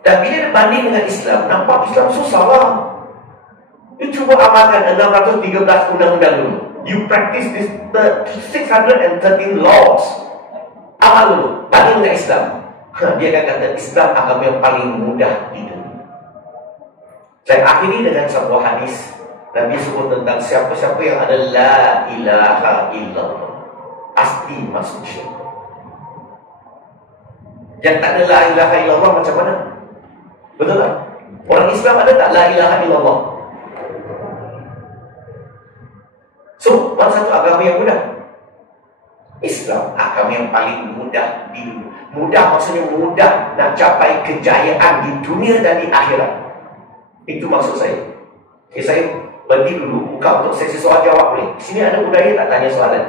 Dan bila dia banding dengan Islam, nampak Islam susah lah. You cuba amalkan 613 undang-undang dulu. You practice this 613 laws. Amal dulu, banding dengan Islam. Dia akan kata Islam agama yang paling mudah di dunia. Saya akhiri dengan sebuah hadis. Nabi sebut tentang siapa-siapa yang ada la ilaha illallah, pasti masuk syurga. Yang tak ada la ilaha illallah macam mana? Betul tak? Orang Islam ada tak la ilaha illallah? So, mana satu agama yang mudah? Islam agama yang paling mudah di dunia. Mudah maksudnya mudah nak capai kejayaan di dunia dan di akhirat. Itu maksud saya. Okay, saya berhenti dulu, buka untuk sesi soal jawab boleh. Sini ada budaya tak tanya soalan?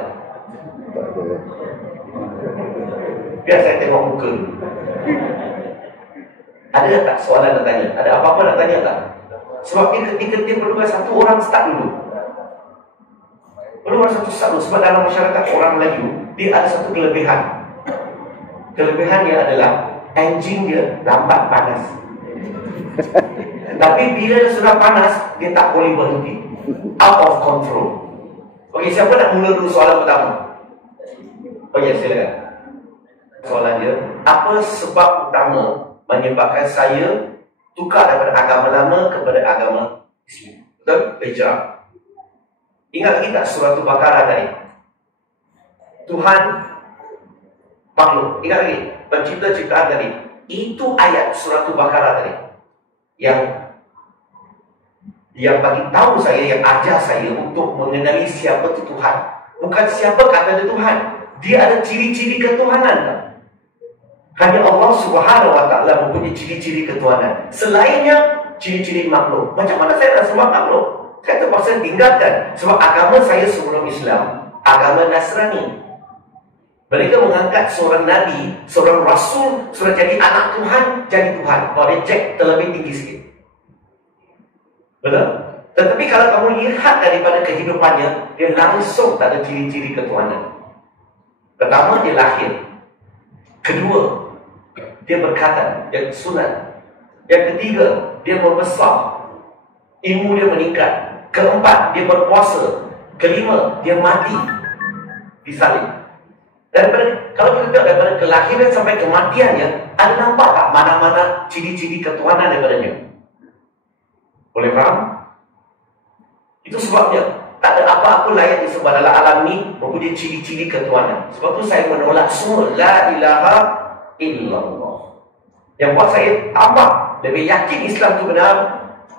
Biar saya tengok muka dulu. Ada tak soalan nak tanya? Ada apa-apa nak tanya tak? Sebab ketika dia perlukan satu orang start dulu. Perlu orang satu start dulu. Sebab dalam masyarakat orang Melayu, dia ada satu kelebihan. Kelebihannya adalah engine dia lambat panas. Tapi bila dia sudah panas, dia tak boleh berhenti. Out of control. Okey, siapa nak mula dulu soalan pertama? Okey, silakan. Soalan dia, apa sebab utama menyebabkan saya tukar daripada agama lama kepada agama Islam? Betul? Hijrah. Ingat lagi tak surah Al-Baqarah tadi? Tuhan makhluk. Ingat lagi? Pencipta ciptaan tadi. Itu ayat surah Al-Baqarah tadi. Yang bagi tahu saya, yang ajar saya untuk mengenali siapa itu Tuhan. Bukan siapa kata dia Tuhan. Dia ada ciri-ciri ketuhanan. Hanya Allah Subhanahu Wa Taala mempunyai ciri-ciri ketuhanan. Selainnya ciri-ciri makhluk. Macam mana saya nak sembah makhluk? Saya terpaksa tinggalkan. Sebab agama saya sebelum Islam, agama Nasrani. Mereka mengangkat seorang Nabi, seorang Rasul, sudah jadi anak Tuhan, jadi Tuhan. Kalau dia cek terlebih tinggi sikit. Betul? Tetapi kalau kamu lihat daripada kehidupannya, dia langsung tak ada ciri-ciri ketuhanan. Pertama, dia lahir. Kedua, dia berkata, dia sunat. Yang ketiga, dia membesar. Ilmu dia meningkat. Keempat, dia berpuasa. Kelima, dia mati disalib. Kalau kita tengok daripada kelahiran sampai kematiannya, ada nampak tak mana-mana ciri-ciri ketuhanan daripadanya? Boleh faham? Itu sebabnya tak ada apa-apa layak disebut dalam alam ni mempunyai ciri-ciri ketuhanan. Sebab tu saya menolak semua la ilaha illallah. Yang buat saya tambah lebih yakin Islam tu benar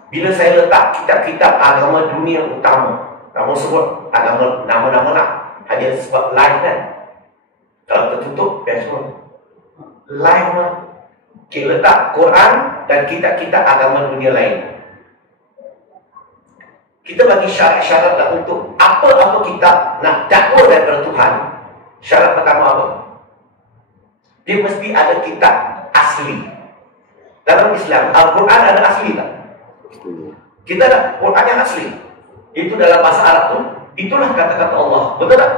bila saya letak kitab-kitab agama dunia utama. Kamu sebut agama nama-nama nak hanya sebab live kan. Kalau tertutup, biar semua live mah. Kita letak Quran dan kitab-kitab agama dunia lain. Kita bagi syarat-syarat lah untuk apa-apa kita nak dakwa daripada Tuhan. Syarat pertama apa? Dia mesti ada kitab asli. Dalam Islam, Al-Quran ada asli tak? Kita ada Quran yang asli. Itu dalam bahasa Arab tu, itulah kata-kata Allah. Betul tak?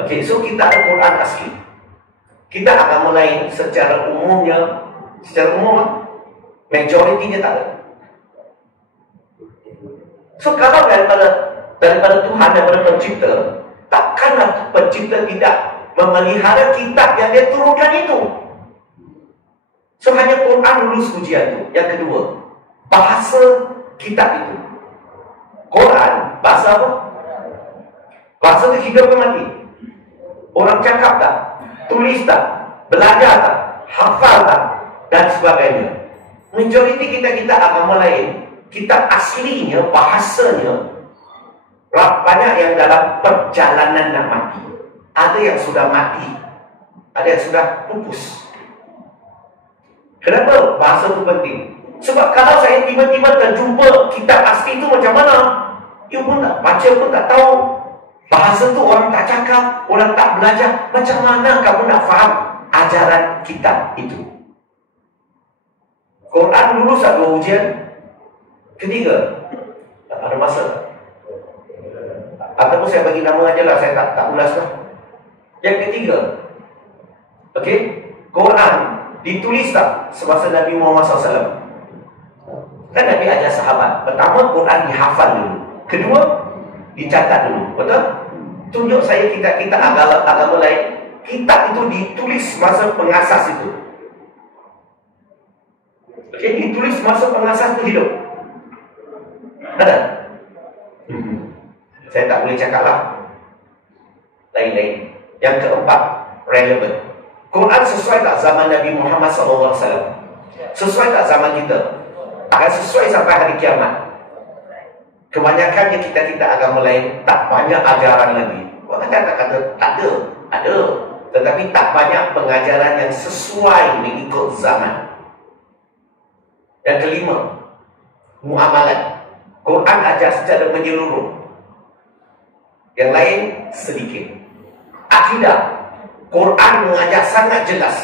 Okey, so kita ada Quran asli. Kita agama lain secara umumnya, majoritinya tak ada. So kalau daripada Tuhan, daripada pencipta, takkanlah pencipta tidak memelihara kitab yang dia turunkan itu. So hanya Quran lulus ujian itu. Yang kedua, bahasa kitab itu. Quran, bahasa apa? Bahasa itu hidup ke mati? Orang cakap tak? Tulis tak? Belajar tak? Hafal tak? Dan sebagainya. Majoriti kita agama lain, kitab aslinya, bahasanya banyak yang dalam perjalanan nak mati. Ada yang sudah mati, ada yang sudah pupus. Kenapa bahasa itu penting? Sebab kalau saya tiba-tiba terjumpa kitab asli itu macam mana, you pun tak baca, pun tak tahu. Bahasa tu orang tak cakap, orang tak belajar. Macam mana kamu nak faham ajaran kitab itu? Quran lulus tak dua ujian? Ketiga, ada masalah. Ataupun saya bagi nama aja lah, saya tak ulas lah. Yang ketiga, okey, Quran Ditulis tak semasa Nabi Muhammad SAW? Kan Nabi ajar sahabat, pertama Quran dihafal dulu, kedua dicatat dulu, betul? Tunjuk saya kitab-kitab agama lain, kitab itu ditulis masa pengasas itu. Okay, ditulis masa pengasas itu hidup. Ada? Saya tak boleh cakap lah. Lain-lain. Yang keempat, relevant. Quran sesuai tak zaman Nabi Muhammad SAW? Sesuai tak zaman kita? Akan sesuai sampai hari kiamat. Kebanyakannya kita agama lain tak banyak ajaran lagi. Orang kata tak ada. Ada. Tetapi tak banyak pengajaran yang sesuai mengikut zaman. Yang kelima, muamalat. Quran ajar secara menyeluruh. Yang lain sedikit. Akidah, Quran mengajar sangat jelas.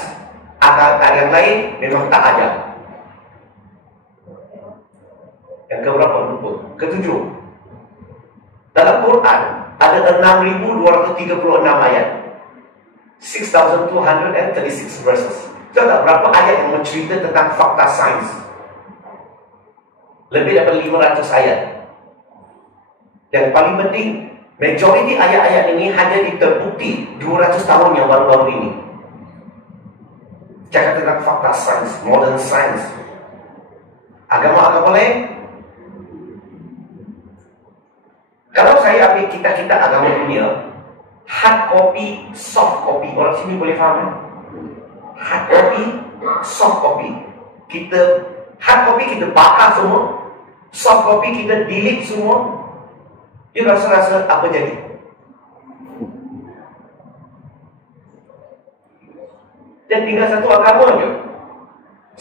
Agar yang lain memang tak ajar. Yang keberapa? Lupa. Ketujuh, dalam Quran ada 6,236 ayat, 6,236 verses. Tahu tak berapa ayat yang mencerita tentang fakta sains? Lebih daripada 500 ayat. Yang paling penting, majoriti ayat-ayat ini hanya diterbukti 200 tahun yang baru-baru ini. Cakap tentang fakta sains, modern science. Agama-agama lain, kalau saya ambil kitab-kitab agama dunia, hard copy, soft copy, orang sini boleh faham kan? Hard copy, soft copy. Hard copy kita bakar semua, soft copy kita delete semua. Dia rasa-rasa apa jadi? Dan tinggal satu agama je.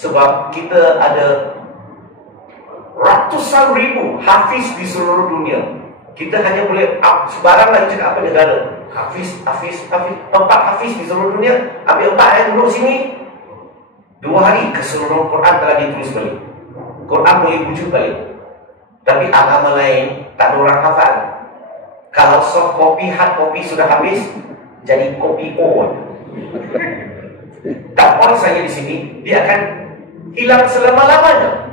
Sebab kita ada ratusan ribu hafiz di seluruh dunia. Kita hanya boleh sebarang lagi cakap apa negara. Hafiz. 4 hafiz di seluruh dunia. Ambil 4 yang duduk sini, 2 hari keseluruhan Quran telah ditulis balik. Quran boleh wujud balik. Tapi agama lain tak ada orang hafal. Kalau soft copy, hard copy sudah habis, jadi copy on. Tak on saja di sini, dia akan hilang selama-lamanya.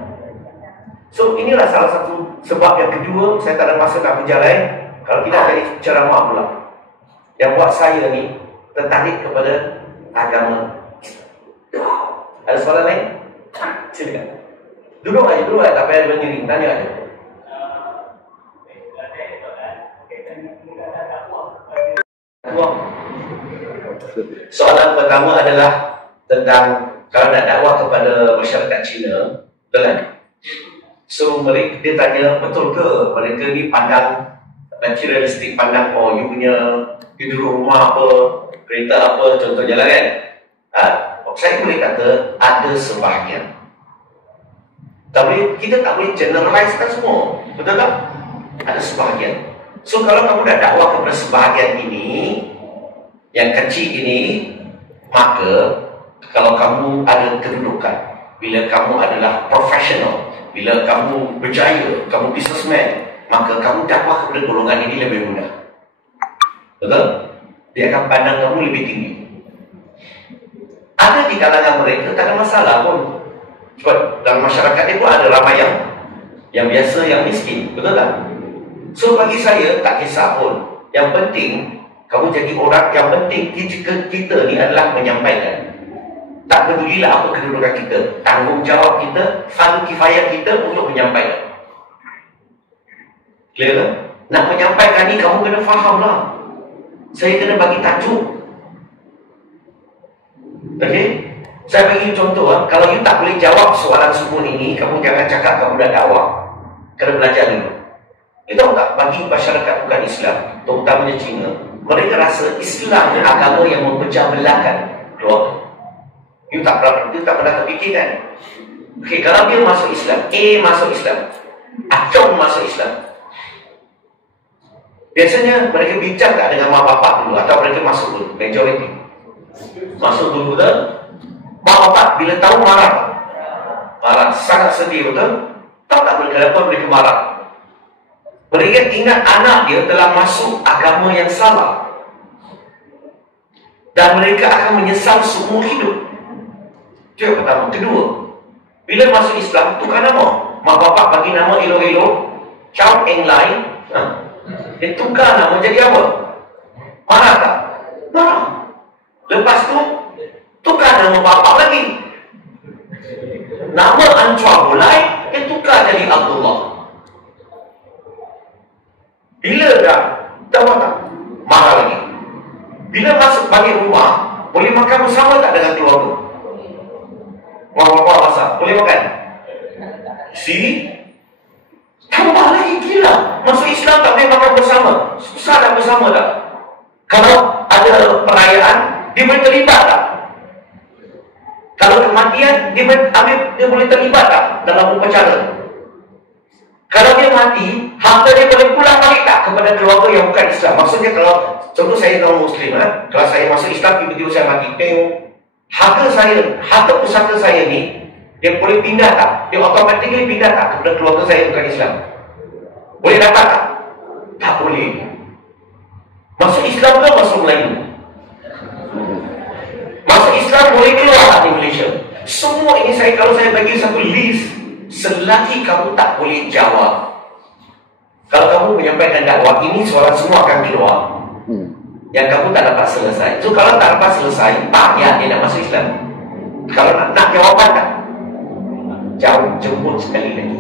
So inilah salah satu sebab yang kedua saya tak ada masa nak berjalan. Kalau tidak jadi ceramah pula. Yang buat saya ni tertarik kepada agama. Ada soalan lain? Silakan. Duduk aja, tak payah berdiri, tanya aja. Soalan pertama adalah tentang kalau nak dakwah kepada masyarakat Cina, betul kan? So dia tanya, betul ke mereka ni pandang materialistik, pandang you punya duduk rumah apa, kereta apa, contohnya lah kan? Saya boleh kata ada sebahagian. Tapi kita tak boleh generalizekan semua, betul tak? Ada sebahagian. So kalau kamu dah dakwah kepada sebahagian ini, yang kecil ini, maka kalau kamu ada kedudukan, bila kamu adalah profesional, bila kamu berjaya, kamu businessman, maka kamu dakwah kepada golongan ini lebih mudah. Betul? Dia akan pandang kamu lebih tinggi. Ada di kalangan mereka, tak ada masalah pun. Sebab dalam masyarakat itu ada ramai yang biasa, yang miskin. Betul tak? So bagi saya, tak kisah pun. Yang penting, kamu jadi orang, yang penting kita ni adalah menyampaikan. Tak pedulilah apa kedudukan kita, tanggungjawab kita, fardu kifayah kita untuk menyampaikan. Clear tak? Nak menyampaikan ni kamu kena faham lah. Saya kena bagi tajuk. Okay? Saya bagi contoh lah. Kalau you tak boleh jawab soalan semua ini, kamu jangan cakap kamu dah dakwah. Kena belajar dulu. You tahu tak, bagi masyarakat bukan Islam, terutamanya Cina, mereka rasa Islam adalah agama yang memecah belahkan keluarga. You tak pernah terfikirkan. Okay, kalau dia masuk Islam, A masuk Islam, Acong masuk Islam, biasanya mereka bincang tak dengan mak bapak dulu, atau mereka masuk dulu, majority masuk dulu, betul? Mak bapak bila tahu marah, sangat sedih, betul? Tahu tak kenapa mereka marah? Mereka ingat anak dia telah masuk agama yang salah, dan mereka akan menyesal seumur hidup. Itu yang pertama. Kedua, bila masuk Islam, tukar nama. Mak bapak bagi nama elok-elok, Chow Eng Lai, dia tukar nama jadi apa? Marah tak? Marah. Lepas tu, tukar nama bapak lagi. Nama Anchua Bulai, dia tukar jadi Abdullah. Bila dah tahu tak? Marah lagi. Bila masuk balik rumah, boleh makan bersama tak dengan keluarga? Mak bapak masak, boleh makan? Tambah lagi gila. Masuk Islam tak boleh makan bersama. Susah nak bersama tak? Kalau ada perayaan, dia boleh terlibat tak? Kalau kematian, dia boleh terlibat tak dalam upacara? Kalau dia mati, harta dia boleh pulang balik tak kepada keluarga yang bukan Islam? Maksudnya kalau, contoh saya non Muslim, kalau saya masuk Islam, tiba-tiba saya mati, tengok, harta pusaka saya ni, dia boleh pindah tak? Dia automatically pindah tak kepada keluarga saya bukan Islam? Boleh dapat tak? Tak boleh. Masuk Islam ke masuk Melayu? Masuk Islam boleh keluar tak di Malaysia? Semua ini kalau saya bagi satu list, selagi kamu tak boleh jawab, kalau kamu menyampaikan dakwah ini, soalan semua akan keluar yang kamu tak dapat selesai. So kalau tak dapat selesai, ya dia nak masuk Islam. Kalau nak jawapan tak? Jauh jemput sekali lagi.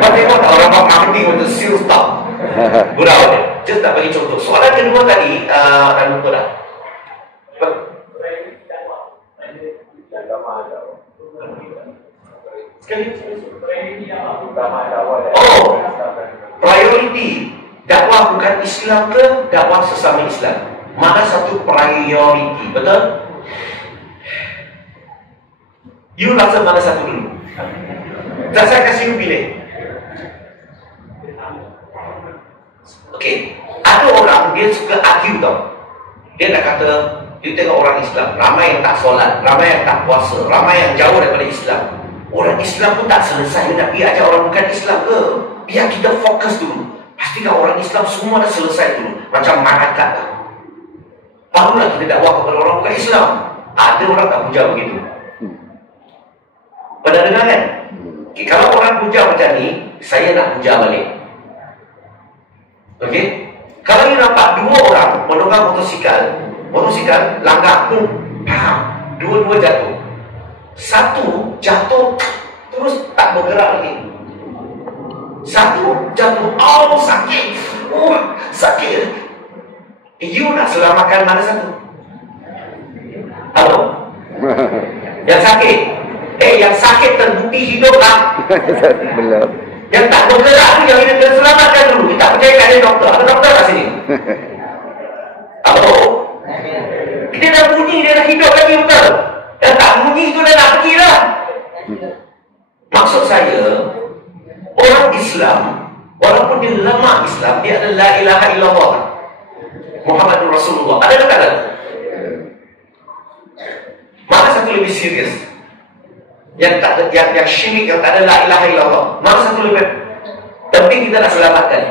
Kau tengok tak orang marketing untuk sales stop gurau dia. Just tak bagi contoh. Soalan kedua tadi dah lupa dah. Oh, priority. Dakwah bukan Islam ke dakwah sesama Islam? Mana satu priority? Betul? You rasa mana satu dulu? Dan saya kasih you pilih. Okey, ada orang dia suka argue tau. Dia nak kata, dia tengok orang Islam, ramai yang tak solat, ramai yang tak puasa, ramai yang jauh daripada Islam. Orang Islam pun tak selesai. Dia nak pergi ajar orang bukan Islam ke? Biar kita fokus dulu. Pastikan orang Islam semua dah selesai dulu. Macam manakat lah. Barulah kita dakwah kepada orang bukan Islam. Ada orang tak puja begitu. Pernah dengar kan? Okay, kalau orang puja macam ni, saya nak puja balik. Okey? Kalau you nampak dua orang menunggang motosikal langgar pun, dua-dua jatuh. Satu jatuh terus tak bergerak lagi. Satu jatuh, sakit. Sakit. You nak selamatkan mana satu? Halo? Yang sakit? Yang sakit terbukti hidup lah. Belum. Yang tak bergerak tu yang kita selamatkan dulu. Kita tak percaya ada doktor. Ada doktor kat sini? Halo? Dia dah bunyi, dia dah hidup lagi betul. Yang tak bunyi tu dah nak pergi lah. Maksud saya, orang Islam, walaupun dia lama Islam, dia ada la ilaha illallah, Muhammadur Rasulullah. Ada tak ada? Mana satu lebih serius? Yang tak ada, yang syirik, yang tak ada la ilaha illallah. Mana satu lebih penting kita nak selamatkan?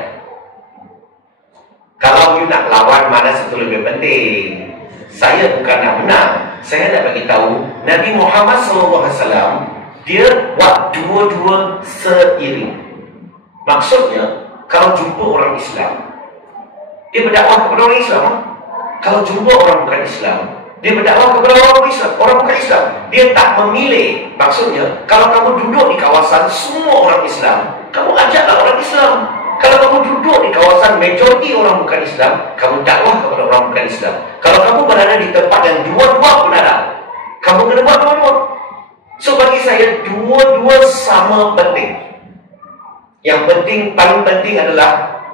Kalau you nak lawan, mana satu lebih penting? Saya bukan nak menang. Saya nak bagi tahu Nabi Muhammad SAW, dia buat dua-dua seiring. Maksudnya, kalau jumpa orang Islam, dia berdakwah kepada orang Islam. Kalau jumpa orang bukan Islam, dia berdakwah kepada orang bukan Islam. Orang bukan Islam, dia tak memilih. Maksudnya, kalau kamu duduk di kawasan semua orang Islam, kamu ajaklah orang Islam. Kalau kamu duduk di kawasan majoriti orang bukan Islam, kamu dakwah kepada orang bukan Islam. Kalau kamu berada di tempat yang dua-dua benar, kamu kena buat dua-dua. So bagi saya, dua-dua sama penting. Yang penting, paling penting adalah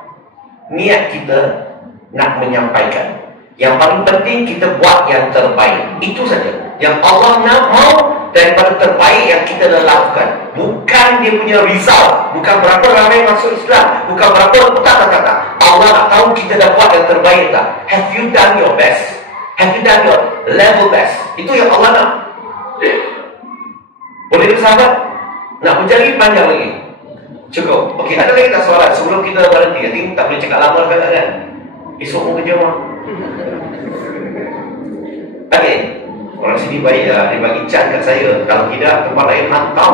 niat kita nak menyampaikan. Yang paling penting kita buat yang terbaik. Itu saja. Yang Allah nak mau daripada terbaik yang kita lakukan. Bukan dia punya result. Bukan berapa ramai masuk Islam. Bukan berapa tak. Allah nak tahu kita dah buat yang terbaik tak. Have you done your best? Have you done your level best? Itu yang Allah nak. Boleh tak sahabat? Nak berjari panjang lagi? Cukup. Okey, ada lagi tak soalan sebelum kita berhenti? Nanti tak boleh cakap lama kan? Esok mau kerja mah. Okey. Orang sini baik lah, dia bagi cat kat saya. Kalau tidak, tempat lain hantam.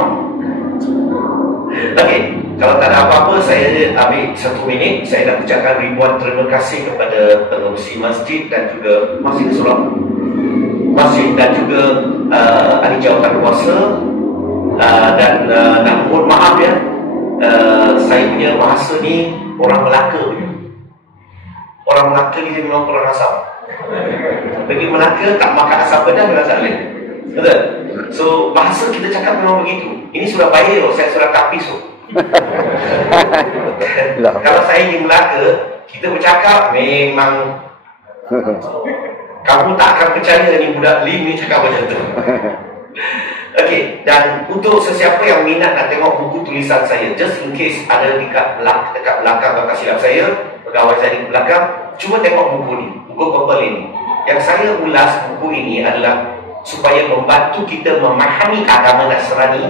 Okey, kalau tak ada apa-apa, saya ambil 1 minit. Saya nak ucapkan ribuan terima kasih kepada pengurusi masjid dan juga masjid Surau, masjid dan juga ahli jawatan kuasa, dan nak mohon maaf ya, saya punya bahasa ni orang Melaka punya. Orang Melaka ni dia memang orang asam. Bagi Melaka tak makan asam pedas memang tak boleh. Betul? So bahasa kita cakap memang begitu. Ini Surabaya loh, saya Surabaya Tapis loh. Kalau saya di Melaka, kita bercakap memang kamu tak akan percaya ni budak Lim ni cakap macam tu. Okey, dan untuk sesiapa yang minat nak tengok buku tulisan saya, just in case ada dekat belakang kakak silap saya, pegawai saya di belakang, cuba tengok buku ni, buku purple ini. Yang saya ulas buku ini adalah supaya membantu kita memahami agama Nasrani,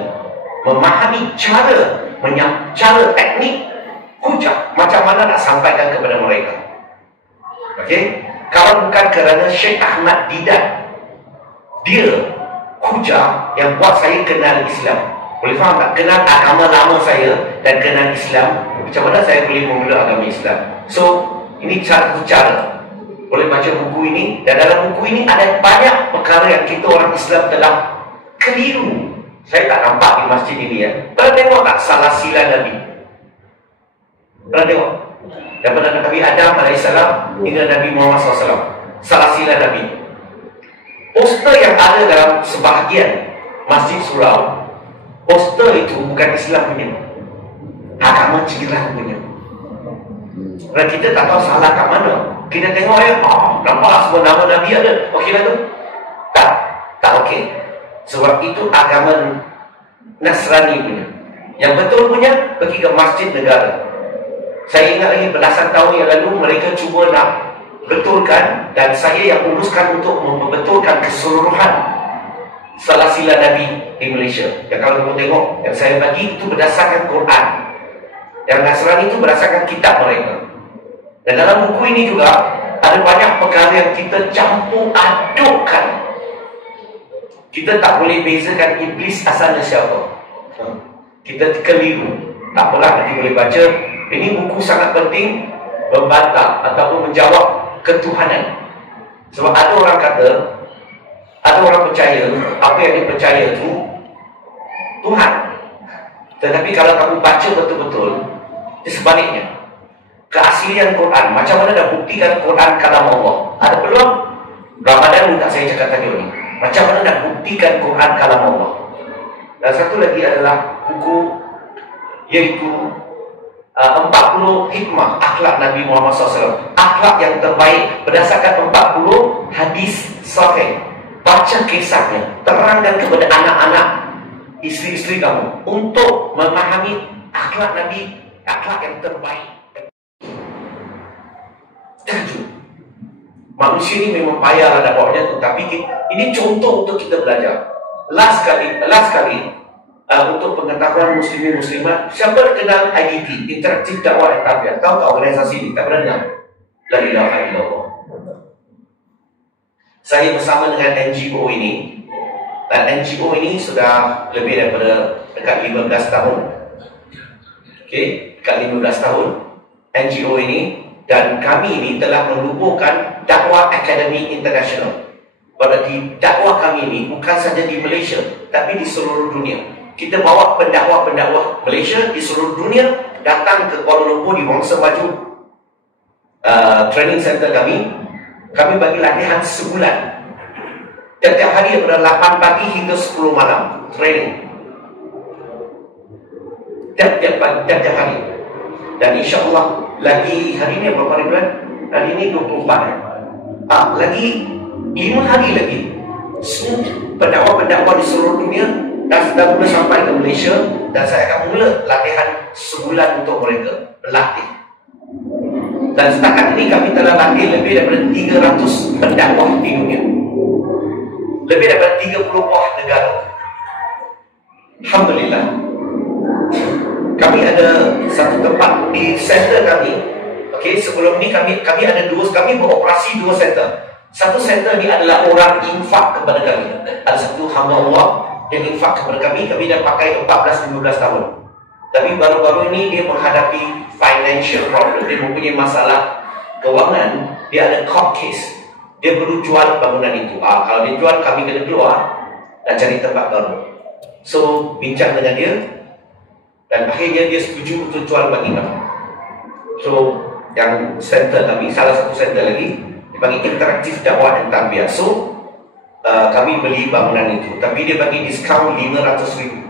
memahami cara teknik hujah, macam mana nak sampaikan kepada mereka. Okey, kalau bukan kerana Syekh Ahmad Didat, dia hujah yang buat saya kenal Islam. Boleh faham tak? Kenal agama lama saya dan kenal Islam. Macam mana saya boleh memeluk agama Islam? So, ini cara boleh baca buku ini. Dan dalam buku ini ada banyak perkara yang kita orang Islam telah keliru. Saya tak nampak di masjid ini ya. Pernah tengok tak salah sila Nabi? Pernah tengok? Daripada Nabi Adam AS hingga Nabi Muhammad SAW, salah sila Nabi. Poster yang ada dalam sebahagian Masjid Surau, poster itu bukan Islam punya, agama jiran punya. Dan kita tak tahu salah kat mana. Kita tengok nampak semua nama Nabi ada. Okey lah tu? Tak okey. Sebab itu agama Nasrani punya. Yang betul punya, pergi ke masjid negara. Saya ingat lagi belasan tahun yang lalu mereka cuba nak betulkan, dan saya yang uruskan untuk membetulkan keseluruhan salah sila Nabi di Malaysia. Yang kalau kamu tengok, yang saya bagi itu berdasarkan Quran. Yang Nasrani itu berdasarkan kitab mereka. Dan dalam buku ini juga ada banyak perkara yang kita campur adukkan. Kita tak boleh bezakan iblis asalnya siapa. Kita keliru. Tak apalah, nanti boleh baca. Ini buku sangat penting membantah ataupun menjawab ketuhanan. Sebab ada orang kata, ada orang percaya apa yang dia percaya itu Tuhan. Tetapi kalau kamu baca betul-betul, dia sebaliknya. Keaslian Quran, macam mana dah buktikan Quran kalam Allah? Ada peluang? Ramadan tak saya cakap tajuk ni. Macam mana nak buktikan Quran kalam Allah? Dan satu lagi adalah buku, iaitu 40 hikmah akhlak Nabi Muhammad SAW. Akhlak yang terbaik berdasarkan 40 hadis sahih. Baca kisahnya, terangkan kepada anak-anak, isteri-isteri kamu, untuk memahami akhlak Nabi, akhlak yang terbaik. Tajuk. Manusia ni memang payah nak bawanya tu, tapi ini contoh untuk kita belajar. Last kali untuk pengetahuan muslimin muslimat, siapa kenal IDT, Interaktif Dakwah dan Tarbiyah? Tahu tak organisasi ini? Tak pernah dengar? La ilaha illallah. Saya bersama dengan NGO ini, dan NGO ini sudah lebih daripada dekat 15 tahun. Okey, dekat 15 tahun NGO ini, dan kami ini telah menubuhkan Dakwah Academy International. Berarti dakwah kami ini bukan saja di Malaysia, tapi di seluruh dunia. Kita bawa pendakwah-pendakwah Malaysia di seluruh dunia datang ke Kuala Lumpur di Wangsa Maju training center kami. Kami bagi latihan sebulan. Tiap-tiap hari daripada 8 pagi hingga 10 malam training. Tiap-tiap hari. Dan insya-Allah lagi hari ini berapa hari bulan? Hari ini 24. Lagi 5 hari lagi. Semua pendakwah-pendakwah di seluruh dunia dan sudah mula sampai ke Malaysia, dan saya akan mula latihan sebulan untuk mereka berlatih. Dan setakat ini kami telah latih lebih daripada 300 pendakwah di dunia, lebih daripada 30 buah negara. Alhamdulillah. Kami ada satu tempat di center kami. Okey, sebelum ni kami ada kami beroperasi 2 center. Satu center ni adalah orang infak kepada kami. Ada satu hamba Allah yang infak kepada kami dah pakai 14-15 tahun. Tapi baru-baru ini dia menghadapi financial problem. Dia mempunyai masalah kewangan. Dia ada court case. Dia perlu jual bangunan itu. Kalau dia jual, kami kena keluar dan cari tempat baru. So, bincang dengan dia, dan akhirnya dia setuju untuk jual bagi kami. So, yang center kami, salah satu center lagi, bagi interaktif dakwah dan tarbiyah. So, kami beli bangunan itu. Tapi dia bagi diskaun 500,000.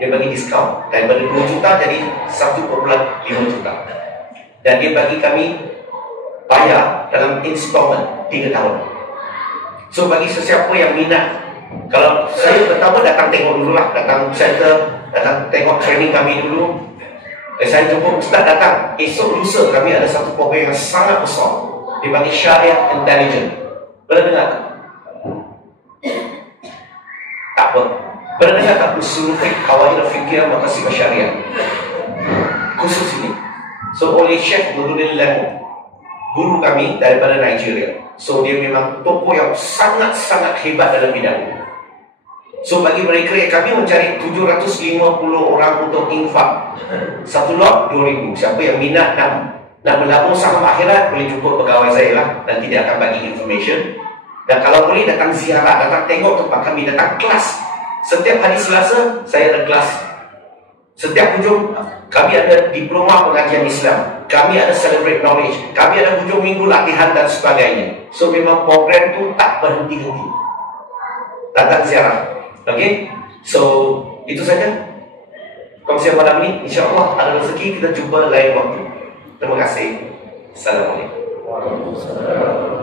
Dia bagi diskaun daripada 2 juta jadi 1,5 juta. Dan dia bagi kami bayar dalam installment 3 tahun. So, bagi sesiapa yang minat, kalau saya pertama datang tengok dulu lah, datang center, datang tengok training kami dulu. Saya jumpa Ustaz datang. Esok lusa kami ada satu program yang sangat besar. Dia bagi syariah intelligent. Pernah dengar? Tak apa. Pernah dengar tak usul fiqh, qawaid al-fiqhiyah, maqasid syariah? Khusus ini. So oleh Syekh Nurulillah, guru kami daripada Nigeria. So dia memang tokoh yang sangat-sangat hebat dalam bidang. So bagi mereka kami mencari 750 orang untuk infak. Satu lot 2,000. Siapa yang minat nak berlabur saham akhirat, boleh jumpa pegawai saya lah. Nanti dia akan bagi information. Dan kalau boleh datang ziarah, datang tengok tempat kami, datang kelas. Setiap hari Selasa saya ada kelas. Setiap hujung kami ada diploma pengajian Islam. Kami ada celebrate knowledge. Kami ada hujung minggu latihan dan sebagainya. So memang program tu tak berhenti-henti. Datang ziarah. Okay, so itu saja kongsian malam ini. InsyaAllah ada rezeki kita jumpa lain waktu. Terima kasih. Assalamualaikum.